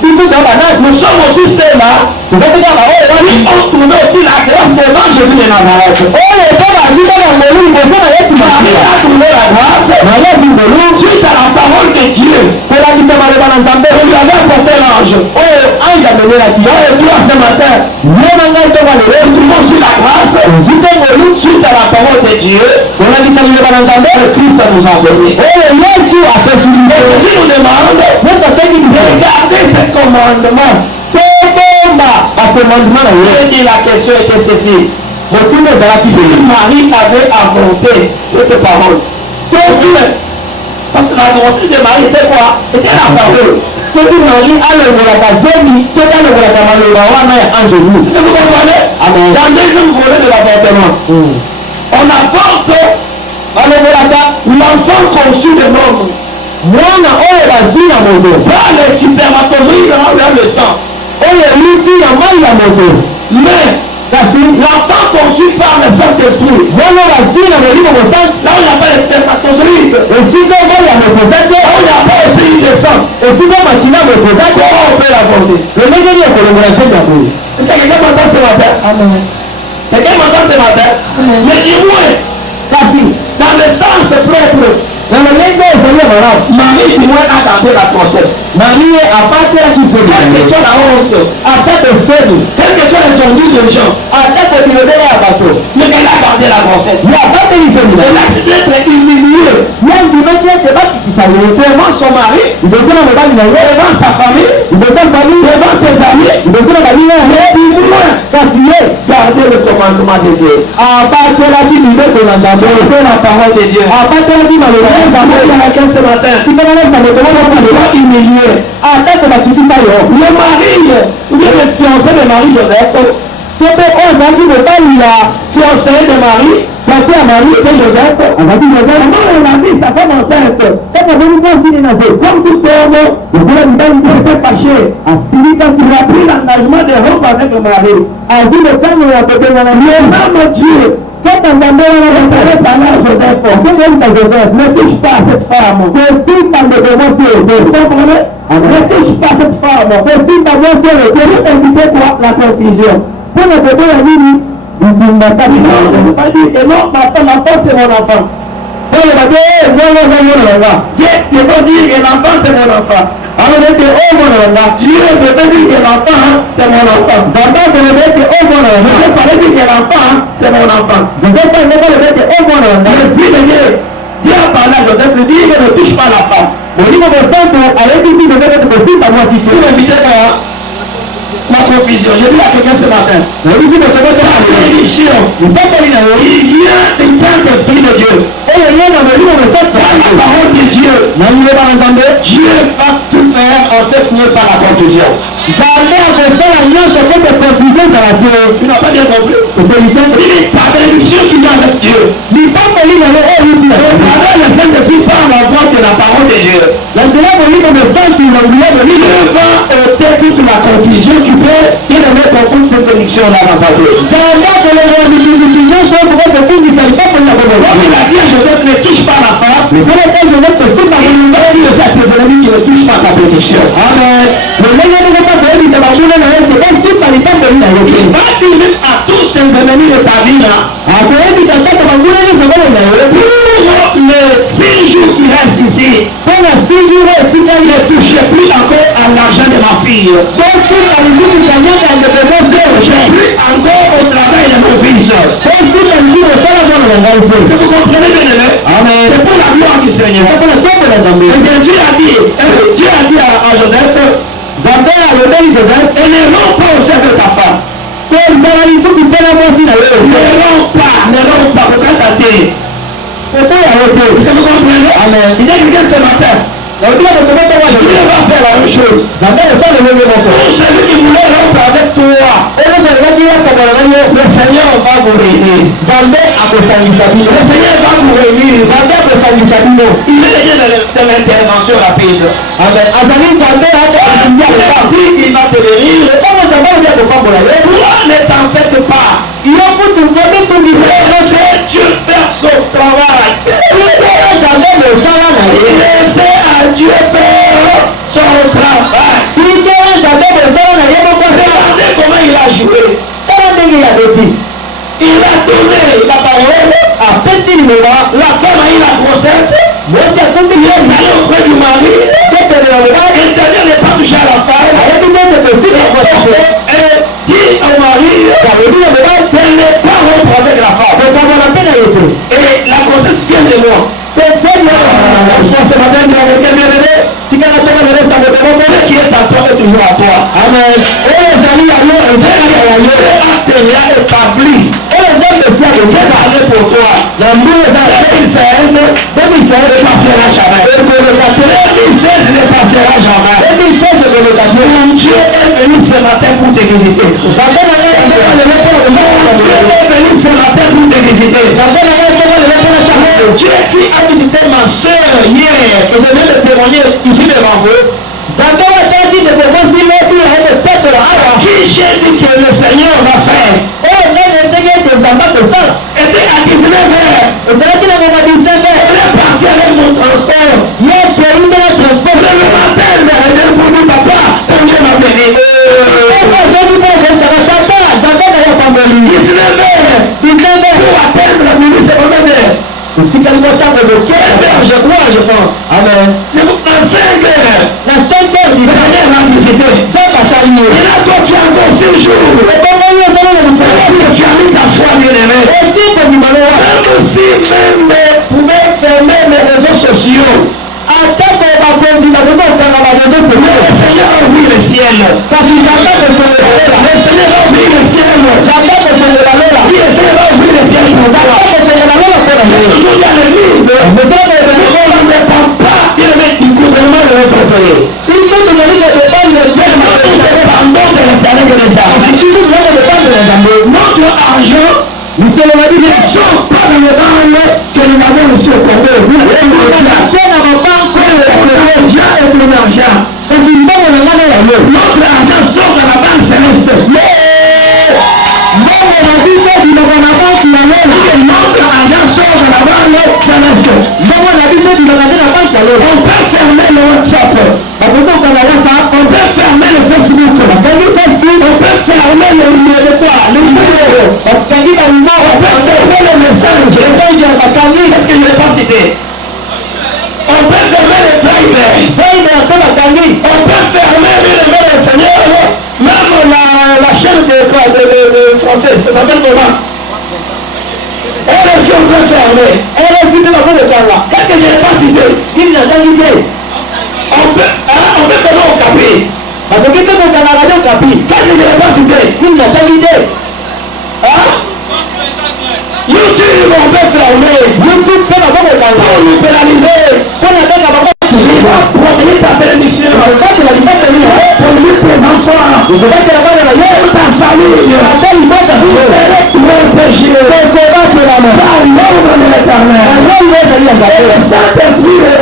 Nous sommes aussi ceux-là qui ont trouvé aussi la grâce devant Jésus de Nazareth. Marie a trouvé la grâce suite à la parole de Dieu. Vous lui avez apporté l'ange. Et toi ce matin, nous trouvons sur la grâce suite à la parole de Dieu. Le Christ nous a envoyé. Jésus nous demande de garder ce commandement. Et la question était ceci. Si Marie avait avorté cette parole, parce que la grossesse de Marie était quoi? C'était la parole. Est-ce que vous comprenez? Dans le deuxième volet de l'avortement, on apporte l'enfant conçu de l'homme. Pas les spermatozoïdes dans le sang. Mais l'enfant conçu par le Saint-Esprit. Là on n'a pas les spermatozoïdes. Là on n'a pas aussi de sang. Comment on peut l'avorter? Est-ce que quelqu'un m'entend ce matin? Quelqu'un m'entend ce matin? Mais dis-moi, dans le sens propre, Marie du moins a gardé la grossesse. Quelle que soit la honte, quelle que soit les conduits de gens, mais qu'elle a gardé la grossesse. Elle a d'être humiliée devant son mari, devant sa famille, devant ses amis, mais du moins garder le commandement de Dieu. La parole de Dieu. Ce matin, humilié. Le mari, ou bien le fiancé de Marie Joseph, fiancé de Marie, passé à Marie et Joseph, on a dit sa femme enceinte. Comme tout homme, il s'est fâché. Il a pris l'engagement de rompre avec le mari. Même Dieu Ne touche pas à cette femme. Ne touche pas à cette femme. Je invité toi la confusion. Pour le bébé, il dit, et non, ma femme c'est mon enfant. Dieu, je peux dire que l'enfant c'est mon enfant. Alors je dis, oh mon enfant. Dieu, je peux dire que l'enfant c'est mon enfant. D'abord, je vais dire, oh mon enfant. Je peux dire que l'enfant c'est mon enfant. Je vais pas dire, oh mon enfant. Je suis de Dieu. Dieu a parlé à Joseph, il dit, ne touche pas la femme. Au niveau de ça, avec lui, je vais être possible à moi si je veux inviter ma confusion. Je dis à quelqu'un ce matin. Il dit, mais c'est votre bénédiction. Il vient du Saint-Esprit de Dieu. Et il vient dans le livre de cette parole de Dieu. Dieu va tout faire en fait mieux par la confusion. Jamais en faisant la nuance de cette confusion dans la Dieu. Tu n'as pas bien compris. C'est ta bénédiction qui vient avec Dieu. Il pas que lui dans le haut, il dit. Le Saint-Esprit parle la voix de la parole de Dieu. Maintenant, le livre de Saint-Esprit va ôter toute la confusion qui peut y mettre en compte cette bénédiction-là dans ta vie. Pendant que les bénédictions sont pour être toutes différentes, pas pour la bénédiction. Il a dit à Joseph, ne touche pas la femme. Mais pour lequel Joseph te touche par une maladie de sa théorie qui ne touche pas ta bénédiction. Amen. Le Seigneur ne veut pas te dire que ma journée n'a été pas toute par les femmes de l'île. Il va dire à tous ces ennemis de ta vie là. À te dire que ta journée ne se va pour les 6 jours qui restent ici. Pour les 6 jours, il ne touche plus encore à l'argent de ma fille. Donc, tout à l'issue du Seigneur, elle ne peut pas faire plus encore au travail de mon fils. Donc, tout à l'issue de ça, vous comprenez bien, amen. C'est pour la gloire du Seigneur. C'est pour la gloire de la Zambie. Et Dieu a dit à Joseph, d'abord à l'hôtel de Joseph, et ne romps pas au sein de ta femme. Ne romps pas, pour quand t'as dit. C'est pour la hôtel. Vous comprenez? Amen. Il y a quelqu'un ce matin. Dieu va faire la même chose. Pour celui qui voulait rompre avec toi, le Seigneur va vous réunir. Le Seigneur va vous réunir. Il est déjà dans l'intervention rapide. Il va te bénir. Toi, ne t'en faites pas. Dieu fait son travail. Laissez à Dieu faire son travail. Regardez comment il a joué. Il a donné la parole à petit numéro. La femme a eu la grossesse. Il est allé auprès du mari. L'intérieur n'est pas touché à la femme. Et dit au mari qu'elle n'est pas rompre avec la femme. Et la grossesse vient de moi. Ce qui est à toi est toujours à toi. Amen. Établi. C'est parlé pour toi. L'amour est dans le Israël ne passera jamais. Ne passera jamais. Dieu est venu ce matin pour te visiter. Dieu est venu ce matin pour te visiter. Dieu qui a visité ma soeur hier, et je viens de témoigner ici devant vous. D'abord, il a dit de te concilier pour être tête là. Alors, qui j'ai dit que le Seigneur va faire? Oh, mais le Seigneur te va pas de ça. Était à 19h. Et c'est là qu'il a dit 19h. On est parti avec mon transport. Hier, tu as eu de la transport. Le matin, il m'a dit pour nous, papa, ton Dieu m'a béni. Pour atteindre la minute de l'honneur. Si quelqu'un tape de je crois, je pense. Amen. C'est pour la 5 heures. La 5 heures du Seigneur va visiter. Et là, toi, tu as encore 6 jours. Et tu as mis ta foi bien-aimée. Même si même pouvait fermer mes réseaux sociaux. Le Seigneur a ouvert le ciel. Parce que jamais que je le Seigneur a ouvert le ciel. Jamais que je le Seigneur a ouvert le ciel. Nous, dans l'église, on ne dépend pas du gouvernement de notre pays. Nous dépendons de l'intérêt de l'État. Notre argent, nous ne sommes pas dans le banque que nous avons reçu au Congo. Nous n'avons pas encore l'argent et le argent. Notre argent sort de la banque céleste. On peut fermer le WhatsApp. On peut fermer le Facebook. On peut fermer le numéro de quoi? Le numéro. On peut fermer le message. Est-ce que je n'ai pas cité? On peut fermer le driver. On peut fermer le Seigneur. Même la chaîne de français, ça s'appelle comment? On peut fermer. Qu'est-ce que je n'ai pas cité? On peut fermer au capi. Qu'est-ce que je n'ai pas cité? YouTube, on peut fermer. Pour nous pénaliser. Il va protéger ta télévision. Pour lui présenter. Pour ta famille. Pour péché. Par l'ordre de l'Éternel. Le Saint-Esprit est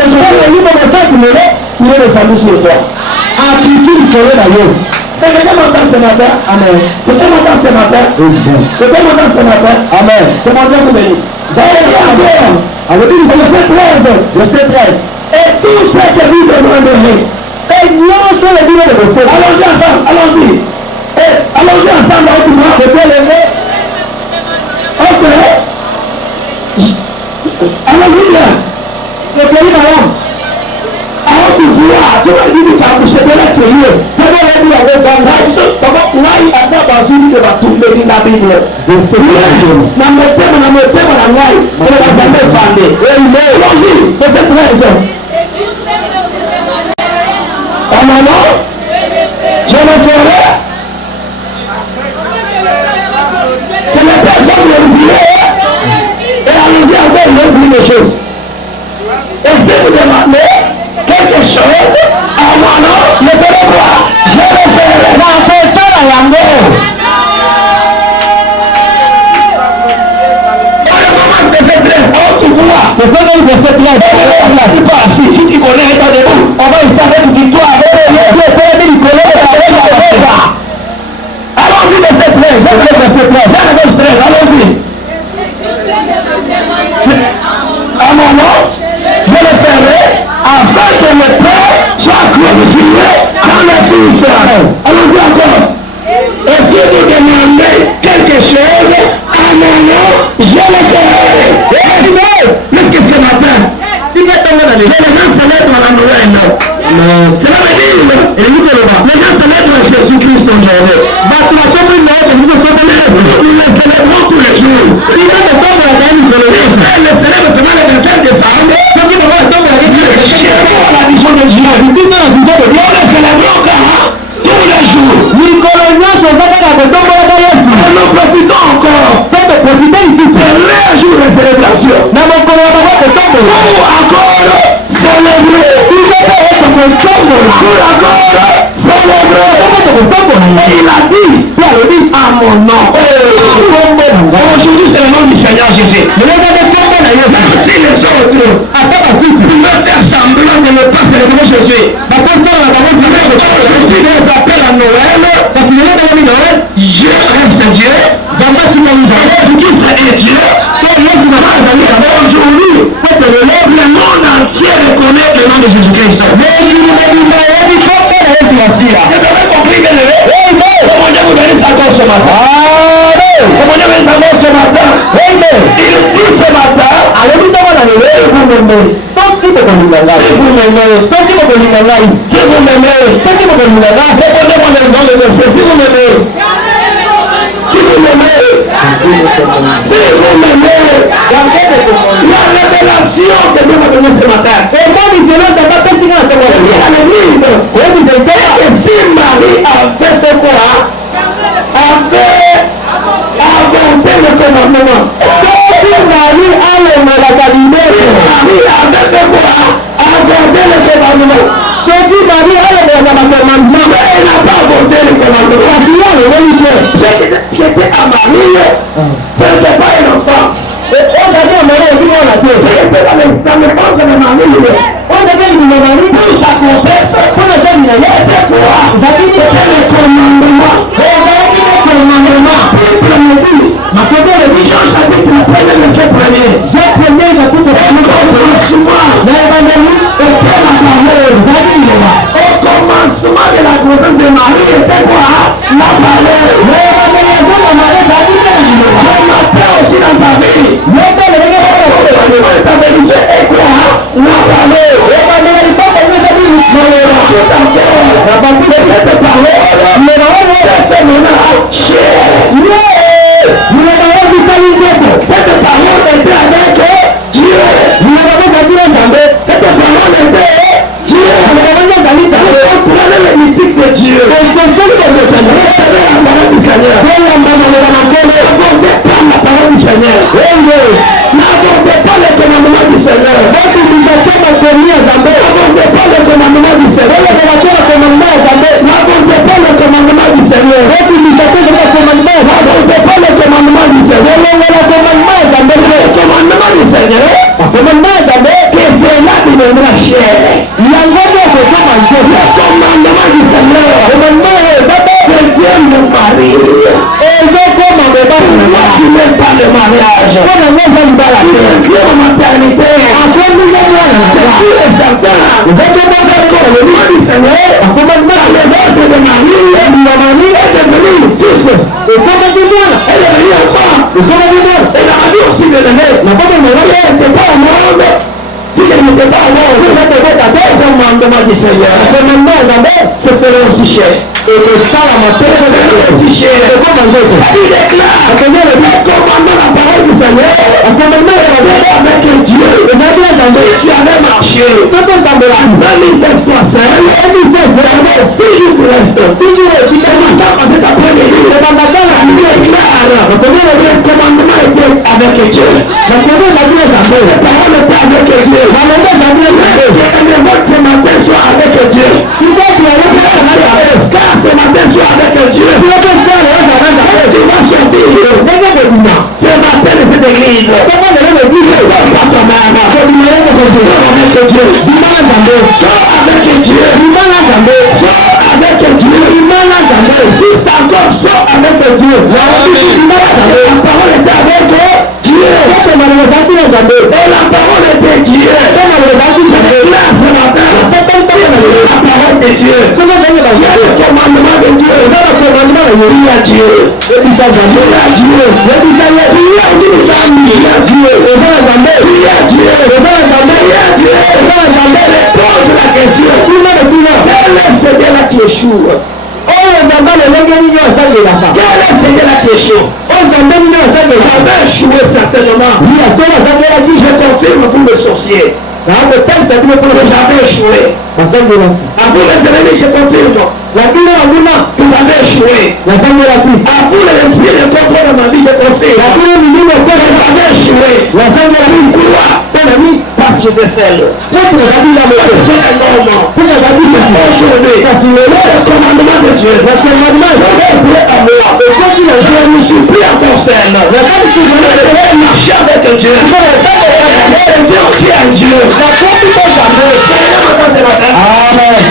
le salut sur toi. Quelqu'un m'entend ce matin? Amen. Quelqu'un m'entend ce matin? Quelqu'un m'entend ce matin? Amen. C'est mon Dieu vous bénit. Vous allez regarder. Verset 13. Et tout ce que vous demanderez. Et non sur le bureau de vos frères. Allons-y ensemble. Allons-y. Allons-y ensemble avec moi. Je peux lever. Ok. Allons-y bien. Le pays madame. Alors tu vois, tu vas dire que tu as couché de la télé. Ça va être la revanche. Comment tu vas y aller dans une de la tombée de la Bible? Je sais bien. Dans mon thème, on va jamais parler. Allons-y, c'est très bien. En allant, je le ferai. Que les personnes l'oublient. Et allons-y avec l'oubli des choses. Et si vous demandez quelque chose, avant le ferai quoi? Je le ferai. Dans ce temps, la langue. On commence de cette lettre. On te voit. Le fait de cette lettre. Si tu connais état de vous, on va essayer avec victoire. Allons-y de cette lettre. Allons-y. À mon nom, je le ferai afin que le Père soit glorifié dans le Fils. Allons-y encore. Et si vous demandez quelque chose à mon nom, je le ferai. Mais qu'est-ce que ce matin? Les gens se lèvent dans la nouvelle. Cela veut dire, les gens se lèvent dans Jésus-Christ aujourd'hui. Nous le célébrons tous les jours. Il va te tomber la gagne, le célèbre seulement le 25 décembre. Chérie, la vision de Dieu. Nous le célébrons tous les jours. Et nous profitons encore. C'est le jour de célébration. Pour encore célébrer. Et il a dit à mon nom. Aujourd'hui c'est le nom du Seigneur Jésus. Si les autres veulent faire semblant de ne pas célébrer Jésus, je les appelle à Noël. Dieu reste Dieu. Jésus-Christ est Dieu. Aujourd'hui, le monde entier reconnaît le nom de Jésus-Christ. Vous avez compris que le comment Dieu vous donne sa cause ce matin? Comment Dieu vous donne sa cause ce matin? Il dit ce matin, allez-vous vous m'aimez. Si vous m'aimez, répondez-moi le nom de Dieu. Si vous m'aimez, la révélation que Dieu m'a donnée ce matin. Et moi, je ne sais pas si c'est à l'église. Et si Marie avait fait quoi? Avait inventé le commandement. Si Marie a le Galilée, Marie avait fait quoi? Inventé le commandement. C'est dit Marie a le commandement, mais elle n'a pas inventé le commandement. J'étais à Marie, ce n'était pas un enfant. Et on a dit à Marie, on dit on l'a fait. J'étais dans le ventre de Marie. On a dit à Marie, pour sa confesse, pour le jeune, c'est quoi? C'était le commandement. Et on a dit le commandement. Ma côté le dit, change Élisée et quoi? La parole. La partie de cette parole, cette menace, cette parole était avec Dieu. Cette parole était Dieu. Prenez le mystique de Dieu. Recevez la parole du Seigneur. N'abordez pas la parole du Seigneur. N'abordez pas le commandement du Seigneur. N'abordez pas le commandement du Seigneur. N'abordez pas le commandement du Seigneur. N'abordez pas le commandement du Seigneur. Le commandement du Seigneur, que cela deviendra cher. Le commandement du Seigneur, que Dieu nous marie. Moi qui n'aime pas le mariage, Dieu ma maternité, je suis certain. Le commandement du Seigneur, les ordres de Marie est devenu fils. Et elle est venue enfant. Et la Marie aussi de l'année. Elle n'était pas au monde. Si je n'étais pas au monde, je n'étais pas d'accord au commandement du Seieur. Se ferait aussi cher. Et que ça, la matière, aussi cher. Il déclare, le commandement la parole du Seigneur, avec Dieu, et tu avais marché. Même il fait toi seul, si je vous reste, tu t'es maintenant avec ta première il déclare, le commandement était avec Dieu. La parole était avec Dieu. Ce matin soit avec Dieu. Car ce matin soit avec Dieu. Tu vas sortir. Ce matin de cette église. Pas toi-même. Avec Dieu. Sors avec Dieu. Sors avec Dieu. Juste encore sors avec Dieu. La parole était avec Dieu. Et la parole était Dieu. Là ce matin, la parole de Dieu. Il y a le commandement de Dieu. Il y a Dieu. Il y a Dieu. Pose la question. Quel est ce Dieu-là qui échoue? Quel est ce Dieu-là qui échoue? J'avais échoué certainement. Je confirme pour le sorcier. J'avais échoué. À vous les ennemis, je confirme. Vous avez échoué. À vous les esprits de contrôle de ma vie, je confirme. Vous avez échoué. Pourquoi? Parce que j'étais seul. C'est un homme. Aujourd'hui, le commandement de Dieu. Je ne suis plus encore seul. Je marche avec Dieu. Je suis un Dieu.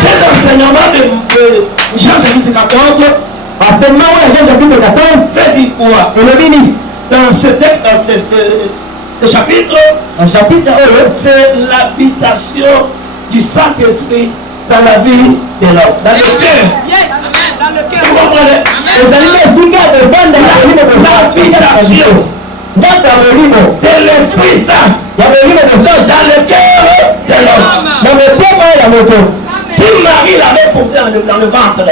Cet enseignement de Jean chapitre 14, fait dire quoi? Dans ce texte, dans ce chapitre, c'est l'habitation du Saint-Esprit dans la vie de l'homme, dans le cœur. Dans le cœur. Vous comprenez? L'habitation de l'Esprit Saint dans le cœur de l'homme. Si Marie l'avait porté dans le ventre,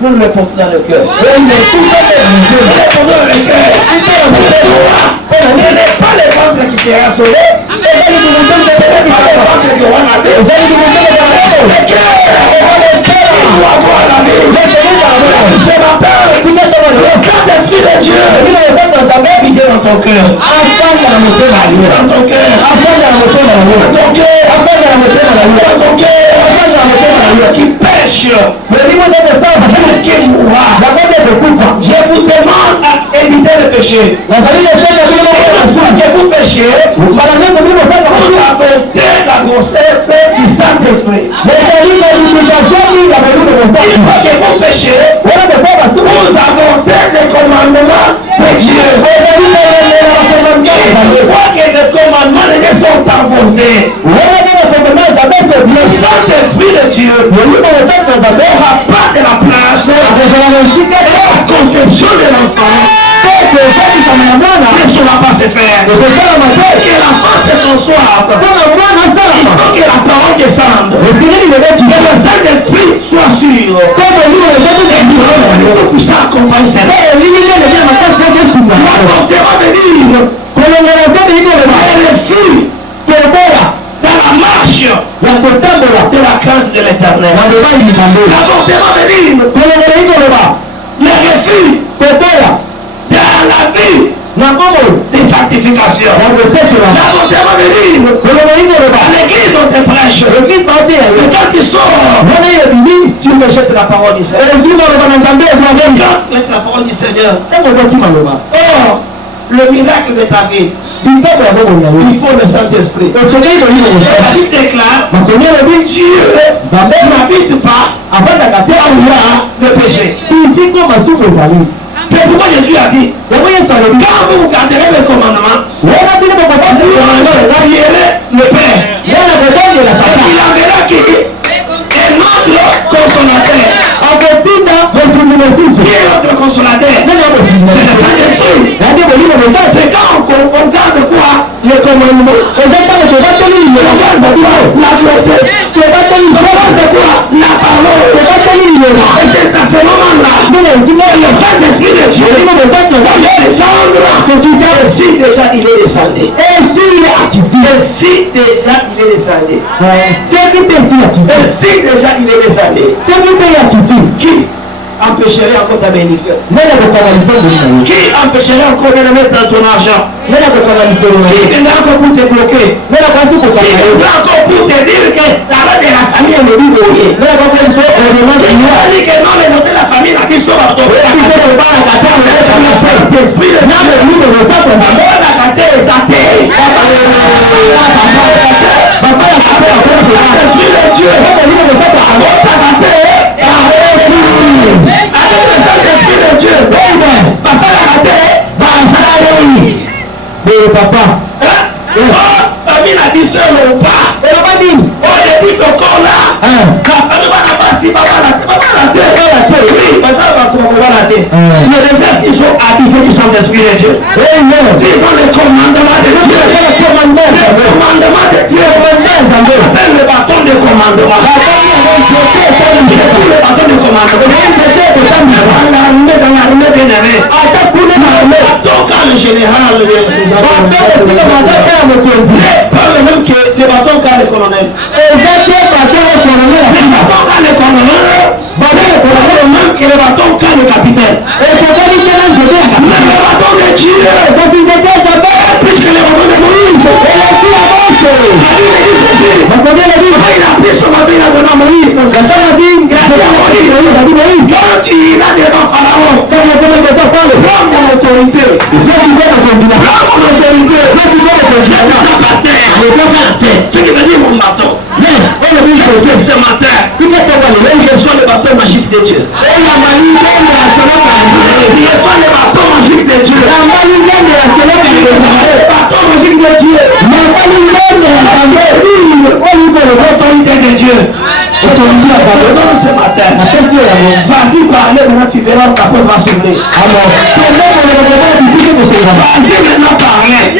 nous le portons dans le cœur. Ce n'est pas le ventre qui sera sauvé. Ce n'est pas le ventre qui aura la vie. Le cœur doit avoir la vie. Ce matin, le Saint-Esprit de Dieu vient dans ton cœur. Dans ton cœur. Qui pêche. Qui mourra. Je vous demande à éviter de pécher. Que vous péchez, vous affrontez la grossesse du Saint-Esprit. Il faut que vous péchez, vous affrontez les commandements de Dieu. Il faut que les commandements de Dieu sont affrontés. Le Saint-Esprit de Dieu n'aura pas de la place à la conception de l'enfant. ne saura pas se faire. Que l'enfant se conçoive. Il faut que la parole descende. Que le Saint-Esprit soit sûr. Il faut que ça accompagne ça. L'avortement veut dire les fruits dans la marche de la crainte de l'Éternel. L'avortement veut dire les refus dans la vie des sanctifications. L'avortement veut dire à l'église on te prêche. Et quand tu sors, tu rejettes la parole du Seigneur. La parole du Seigneur. Or, le miracle de ta vie, il faut le Saint-Esprit. La Bible déclare Dieu n'habite pas le péché. C'est pourquoi Jésus a dit quand vous garderez les commandements, vous verrez le Père. Il enverra qui un autre consolateur. Qui est notre consolateur? C'est le Saint-Esprit. C'est quand on garde quoi? Les commandements. On garde la grossesse. On garde quoi? La parole. Et c'est à ce moment-là le Saint-Esprit de Dieu va descendre. Et si déjà il est descendu. Et si déjà il est descendu. Qui empêcherait encore ta bénédiction? Qui empêcherait encore de le mettre dans ton argent? Qui viendra encore pour te bloquer? Qui viendra encore pour te dire que l'argent de la famille est débrouillé? Qui va dire que non, les notes de la famille n'a qu'ils sont à tomber. Papa, famille n'a dit seul ou pas. On a dit encore là. La famille va pas si papa la terre. Oui, parce que va la terre. Mais les gens qui sont habitués du Saint-Esprit de Dieu. S'ils ont les commandements de Dieu. Les commandements de Dieu. Appelle le bâton de commandement. Le bâton de commandement. Dans l'armée bien-aimée. Quand le général le même que les bâtons quand le colonel. Les bâtons quand le colonel. Même que les bâtons quand le capitaine. Mais le bâton de Dieu. Plus que les bâtons de Moïse. Il a pris son bâton, il a donné à Moïse. Quand il a devant Pharaon, prends mon autorité. Ce qui veut dire mon bâton. Ce matin, je sois le bâton magique de Dieu. Je sois le bâton magique de Dieu. Le bâton magique de Dieu. L'autorité de Dieu. Ce matin, vas-y parler, maintenant tu verras ta porte va s'ouvrir. Vas-y maintenant parler.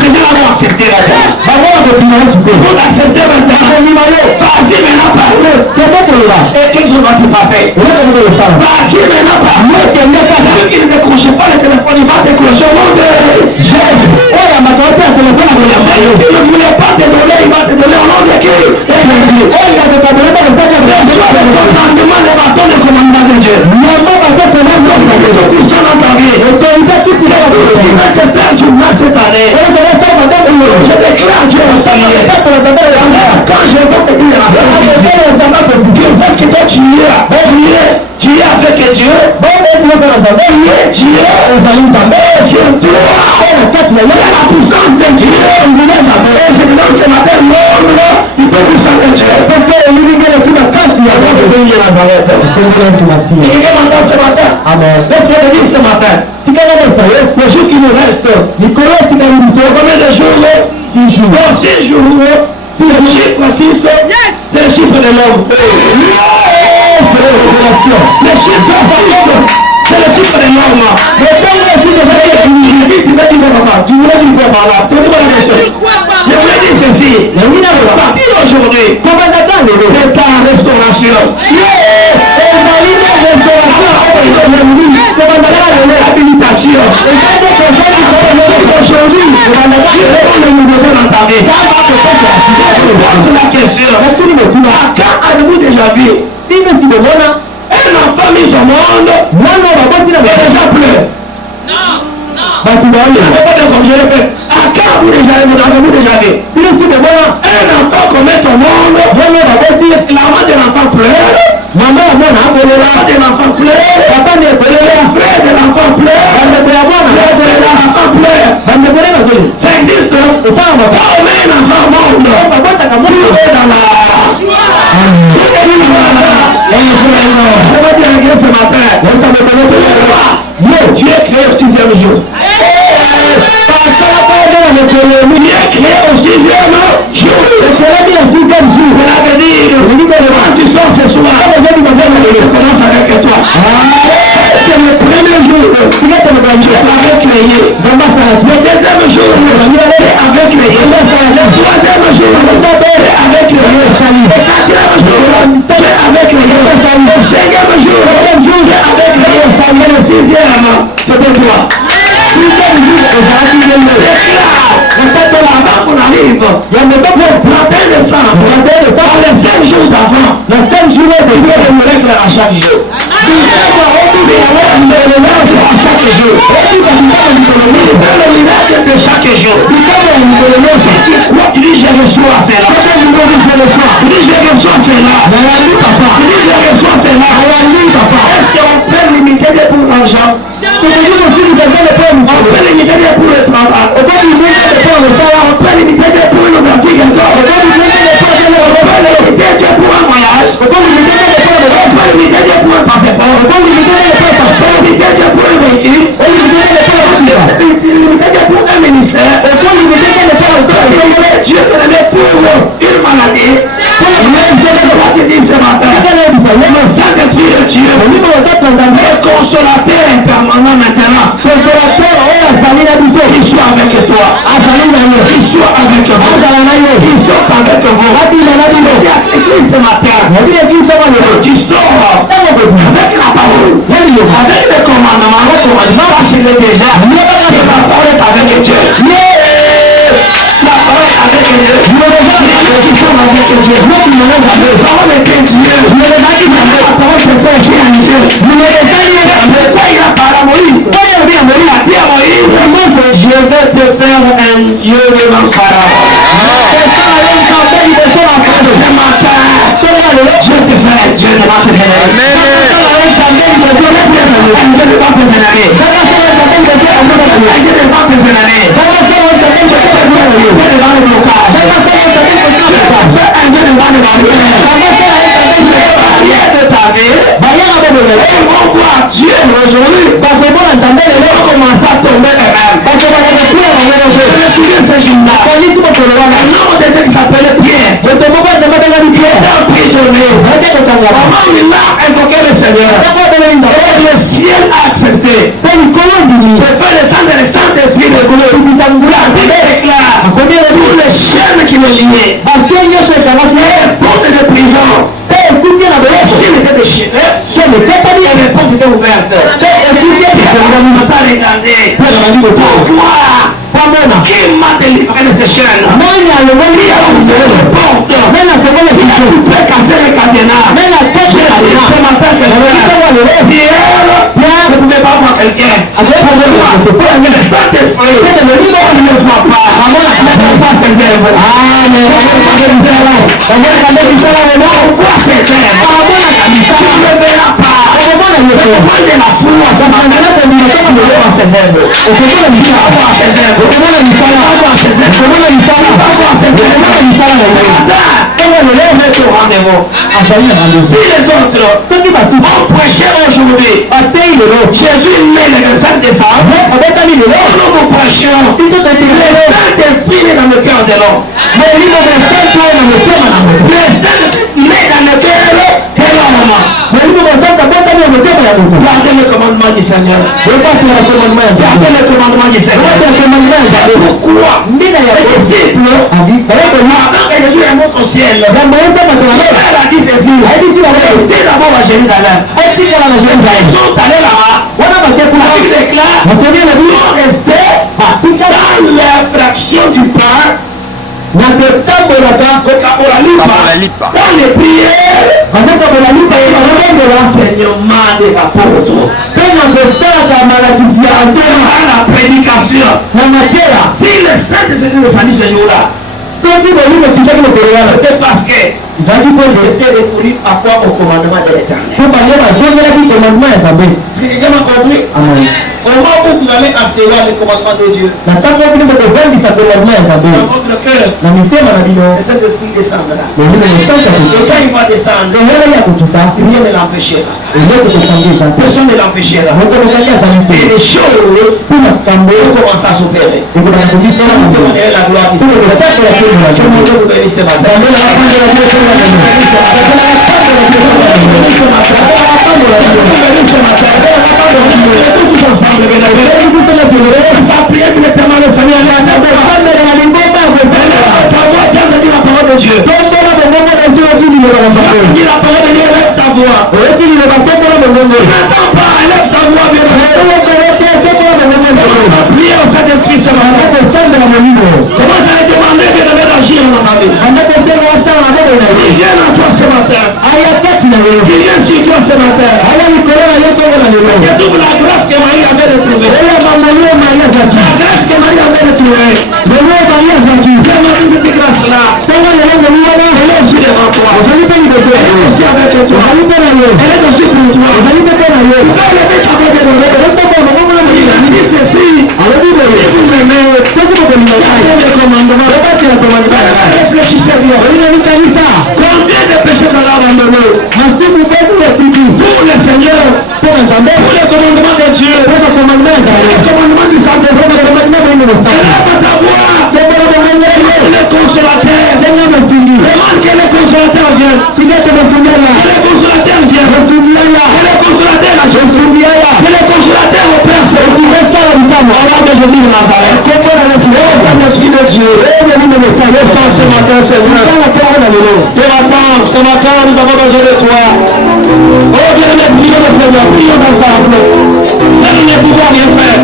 C'est déjà vont accepter la voix. Vous acceptez maintenant. Vas-y maintenant parler. Et quelque chose va se passer. Vas-y maintenant parler. Celui qui ne décroche pas le téléphone, il va décrocher au nom de Jésus. Si ne voulait pas te donner, il va te donner au nom de qui? Commandement des bâtons de commandement de Dieu. Cette année, je déclare Dieu dans ta vie. Quand je vais te dire la parce que toi tu es avec Dieu, Dieu la puissance de Dieu. Et je demande ce matin, l'homme, il peut vous sentir Dieu. Et quelqu'un m'entend ce matin. Laisse-moi te dire ce matin. Le jour qui nous reste, combien de jours? 6 jours. Bon, 6 jours. Le chiffre 6, c'est le chiffre de l'homme. Le chiffre 6, C'est le chiffre des normes. Mais quand on dit que tu vas dire papa, tu voulais dire quoi par là? Je voulais dire ceci. Partir aujourd'hui, comment t'attends c'est ta restauration. L'habilitation. Aujourd'hui, la question. Quand avez-vous déjà vu un enfant mis au monde déjà pleure? Non. À quand vous déjà vu un enfant commet au monde, la main de l'enfant pleure, maman de l'enfant pleure, papa de frère de l'enfant pleure, l'enfant pleure. Ça existe. Quand on met un enfant au monde, tu es dans la... Je vais dire ce matin, tu es créé au 6e jour. Tu es créé au 6e jour. Cela veut dire, quand tu sors ce soir, je commence avec toi. C'est le premier jour que tu avais créé. Le deuxième jour, tu avais créé. Le troisième jour, tu avais créé. Le quatrième jour, tu avais créé. Le cinquième jour, tu avais créé. Le sixième, c'était toi. Avant qu'on arrive, il y a le 31 décembre, les 5 jours d'avant, les 5 jours de Dieu est le règle à chaque jour. Le miracle de chaque jour. Tu dis je reçois cela. Tu dis je reçois cela. Tu dis je reçois cela. Est-ce qu'on peut limiter pour l'argent? On peut limiter pour le travail. On peut limiter pour le travail. On peut limiter pour le graphique. On peut limiter pour un voyage. On peut limiter pour un passeport. On peut limiter pour un véhicule. On peut limiter pour un ministère. On peut limiter Dieu te le met pour une maladie. Même je ne dois te dire ce matin. Le Saint-Esprit de Dieu, le consolateur est permanent maintenant. Il soit avec toi. Il soit avec vous. Il soit avec vous. Écoute ce matin. Tu sors avec la parole. Avec le commandement. Parce qu'il est déjà. La parole est avec Dieu. La parole est avec Dieu. La parole est avec Dieu. La parole se fait chez un Dieu. Pourquoi il a parlé à Moïse? Pourquoi il a dit à Moïse? Je vais te faire un Dieu devant Pharaon. Ce matin, je vais te faire un Dieu devant tes ennemis. Dieu aujourd'hui, parce que vous entendez les gens commencent à tomber eux-mêmes. Parce que vous avez tout le monde. Je vais tuer ce jour-là. Un homme de Dieu qui s'appelle Pierre. Je te vois de mettre la vie. Pierre est emprisonné. Comment il a invoqué le Seigneur? Et le ciel a accepté. C'est une colonne du Dieu. Je fais descendre le Saint-Esprit de Dieu. Il déclare pour les chaînes qui le liaient. Les portes de prison. Les chaînes étaient déchirées. Les portes étaient ouvertes. Pourquoi? Qui m'a délivré de ces chaînes? Qui a ouvert les portes? Qui a coupé, cassé les cadenas? Ce matin, Pierre ne pouvait pas voir quelqu'un. Le Saint-Esprit ne le voit pas. Pourquoi ses œuvres? Pourquoi ses œuvres? Tu ne le verras pas. Le point de la foi, ça m'a donné de lui de voir ses œuvres. Si les autres ont prêché aujourd'hui, Jésus met le 5 décembre, nous vous prêchons, le Saint-Esprit est dans le cœur de l'homme. Le Saint-Esprit est dans le cœur de l'homme. Gardez le commandement du Seigneur. Gardez le commandement du Seigneur. Pourquoi les disciples, avant que Jésus remonte au ciel, le Père a dit ceci. Restez d'abord à Jérusalem. Ils sont allés là-bas. La Bible déclare qu'ils sont restés dans l'infraction du pain. Dans les prières, de l'enseignement des apôtres, la prédication. Si le Saint-Esprit ne s'allie ce jour-là, c'est parce que j'étais répondu à quoi au commandement de l'Éternel. Est-ce que quelqu'un m'a compris? Comment vous allez assurer le commandement de Dieu? Dans votre cœur, le Saint-Esprit descendra. Et quand il va descendre, rien ne l'empêchera. Personne ne l'empêchera. Et les choses vont commencer à s'opérer. Vous demanderez la gloire du Seigneur. Que mon Dieu vous bénisse ce matin. Combien de péchés qu'on a abandonnés pour le Seigneur, pour le commandement de Dieu, pour le commandement du Saint-Esprit, le consolateur, demande que le consolateur vienne, que le consolateur vienne, que le consolateur opère ce Jésus de Nazareth. Ce matin, nous avons besoin de toi. Oh Dieu, nous prions le Seigneur, prions ensemble. Ça nous ne pouvons rien faire.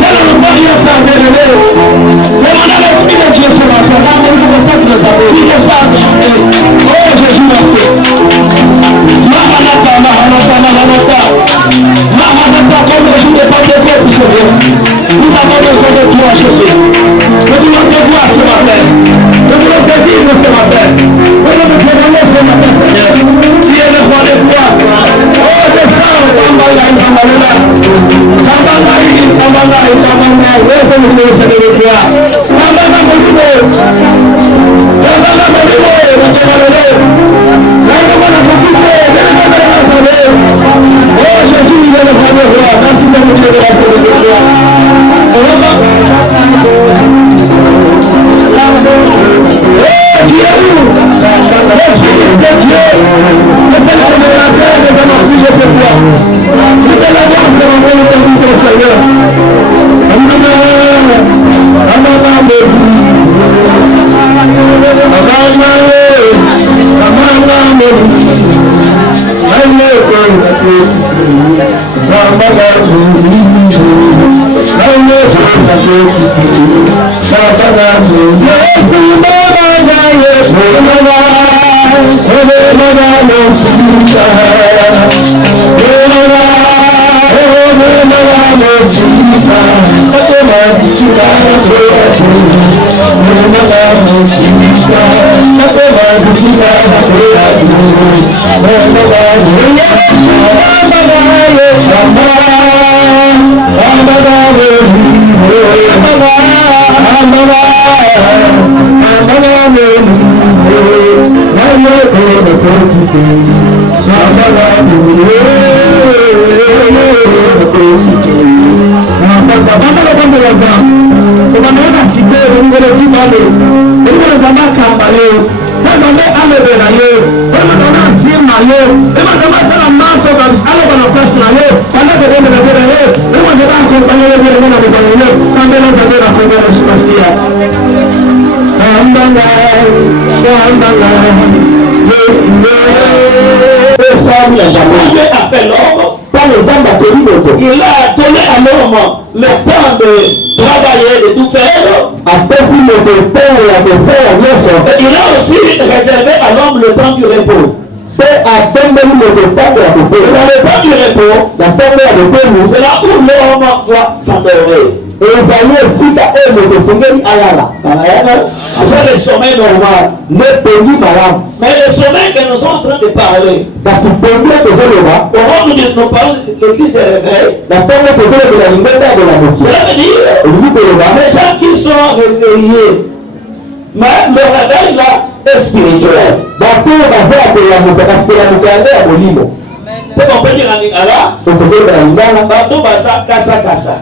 Ça nous ne pouvons rien faire, bien-aimé. Demandez à l'Esprit de Dieu ce matin. Il est femme chanter. Oh Jésus, merci. Maranatha, Maranatha, Maranatha. Maranatha, comme le jour de Pentecôte, Seigneur. Nous avons besoin de toi, Jésus. Nous voulons te voir ce matin. Nous voulons te dire ce matin. Nous voulons te demander ce matin, Seigneur. Qui est le roi des rois. Oh, descends, Tambala, Tambalula. Tambala, Tambala, Tambala. Oui, c'est le Seigneur de toi. Tambala, Moulino. Tambala, Moulino. Oh, Jésus, il est le roi des rois. Merci de nous dire de la paix de toi. Qui est où? L'Esprit de Dieu, le Seigneur de la terre, nous allons prier ce soir. Nous allons voir ce moment où nous sommes au Seigneur. Nous yo. Et maintenant, ça la masse au bas. Alors on a place là yo. Pendant que on est là yo. Et on va accompagner les gens dans le bas. Ça me donne de la première chose. Ambanga. Dieu a fait l'homme par le temps d'appeler. Il a donné à l'homme le temps de travailler, de tout faire. Et il a aussi réservé à l'homme le temps du repos. Dans le temps du repos, c'est là où l'homme doit s'endormir. C'est le sommeil normal. Mais le sommeil que nous sommes en train de parler, nous parlons de l'église de réveil. Cela veut dire les gens qui sont réveillés, mais le réveil là est spirituel. C'est qu'on peut dire en lingala, bateau baza kasa kasa.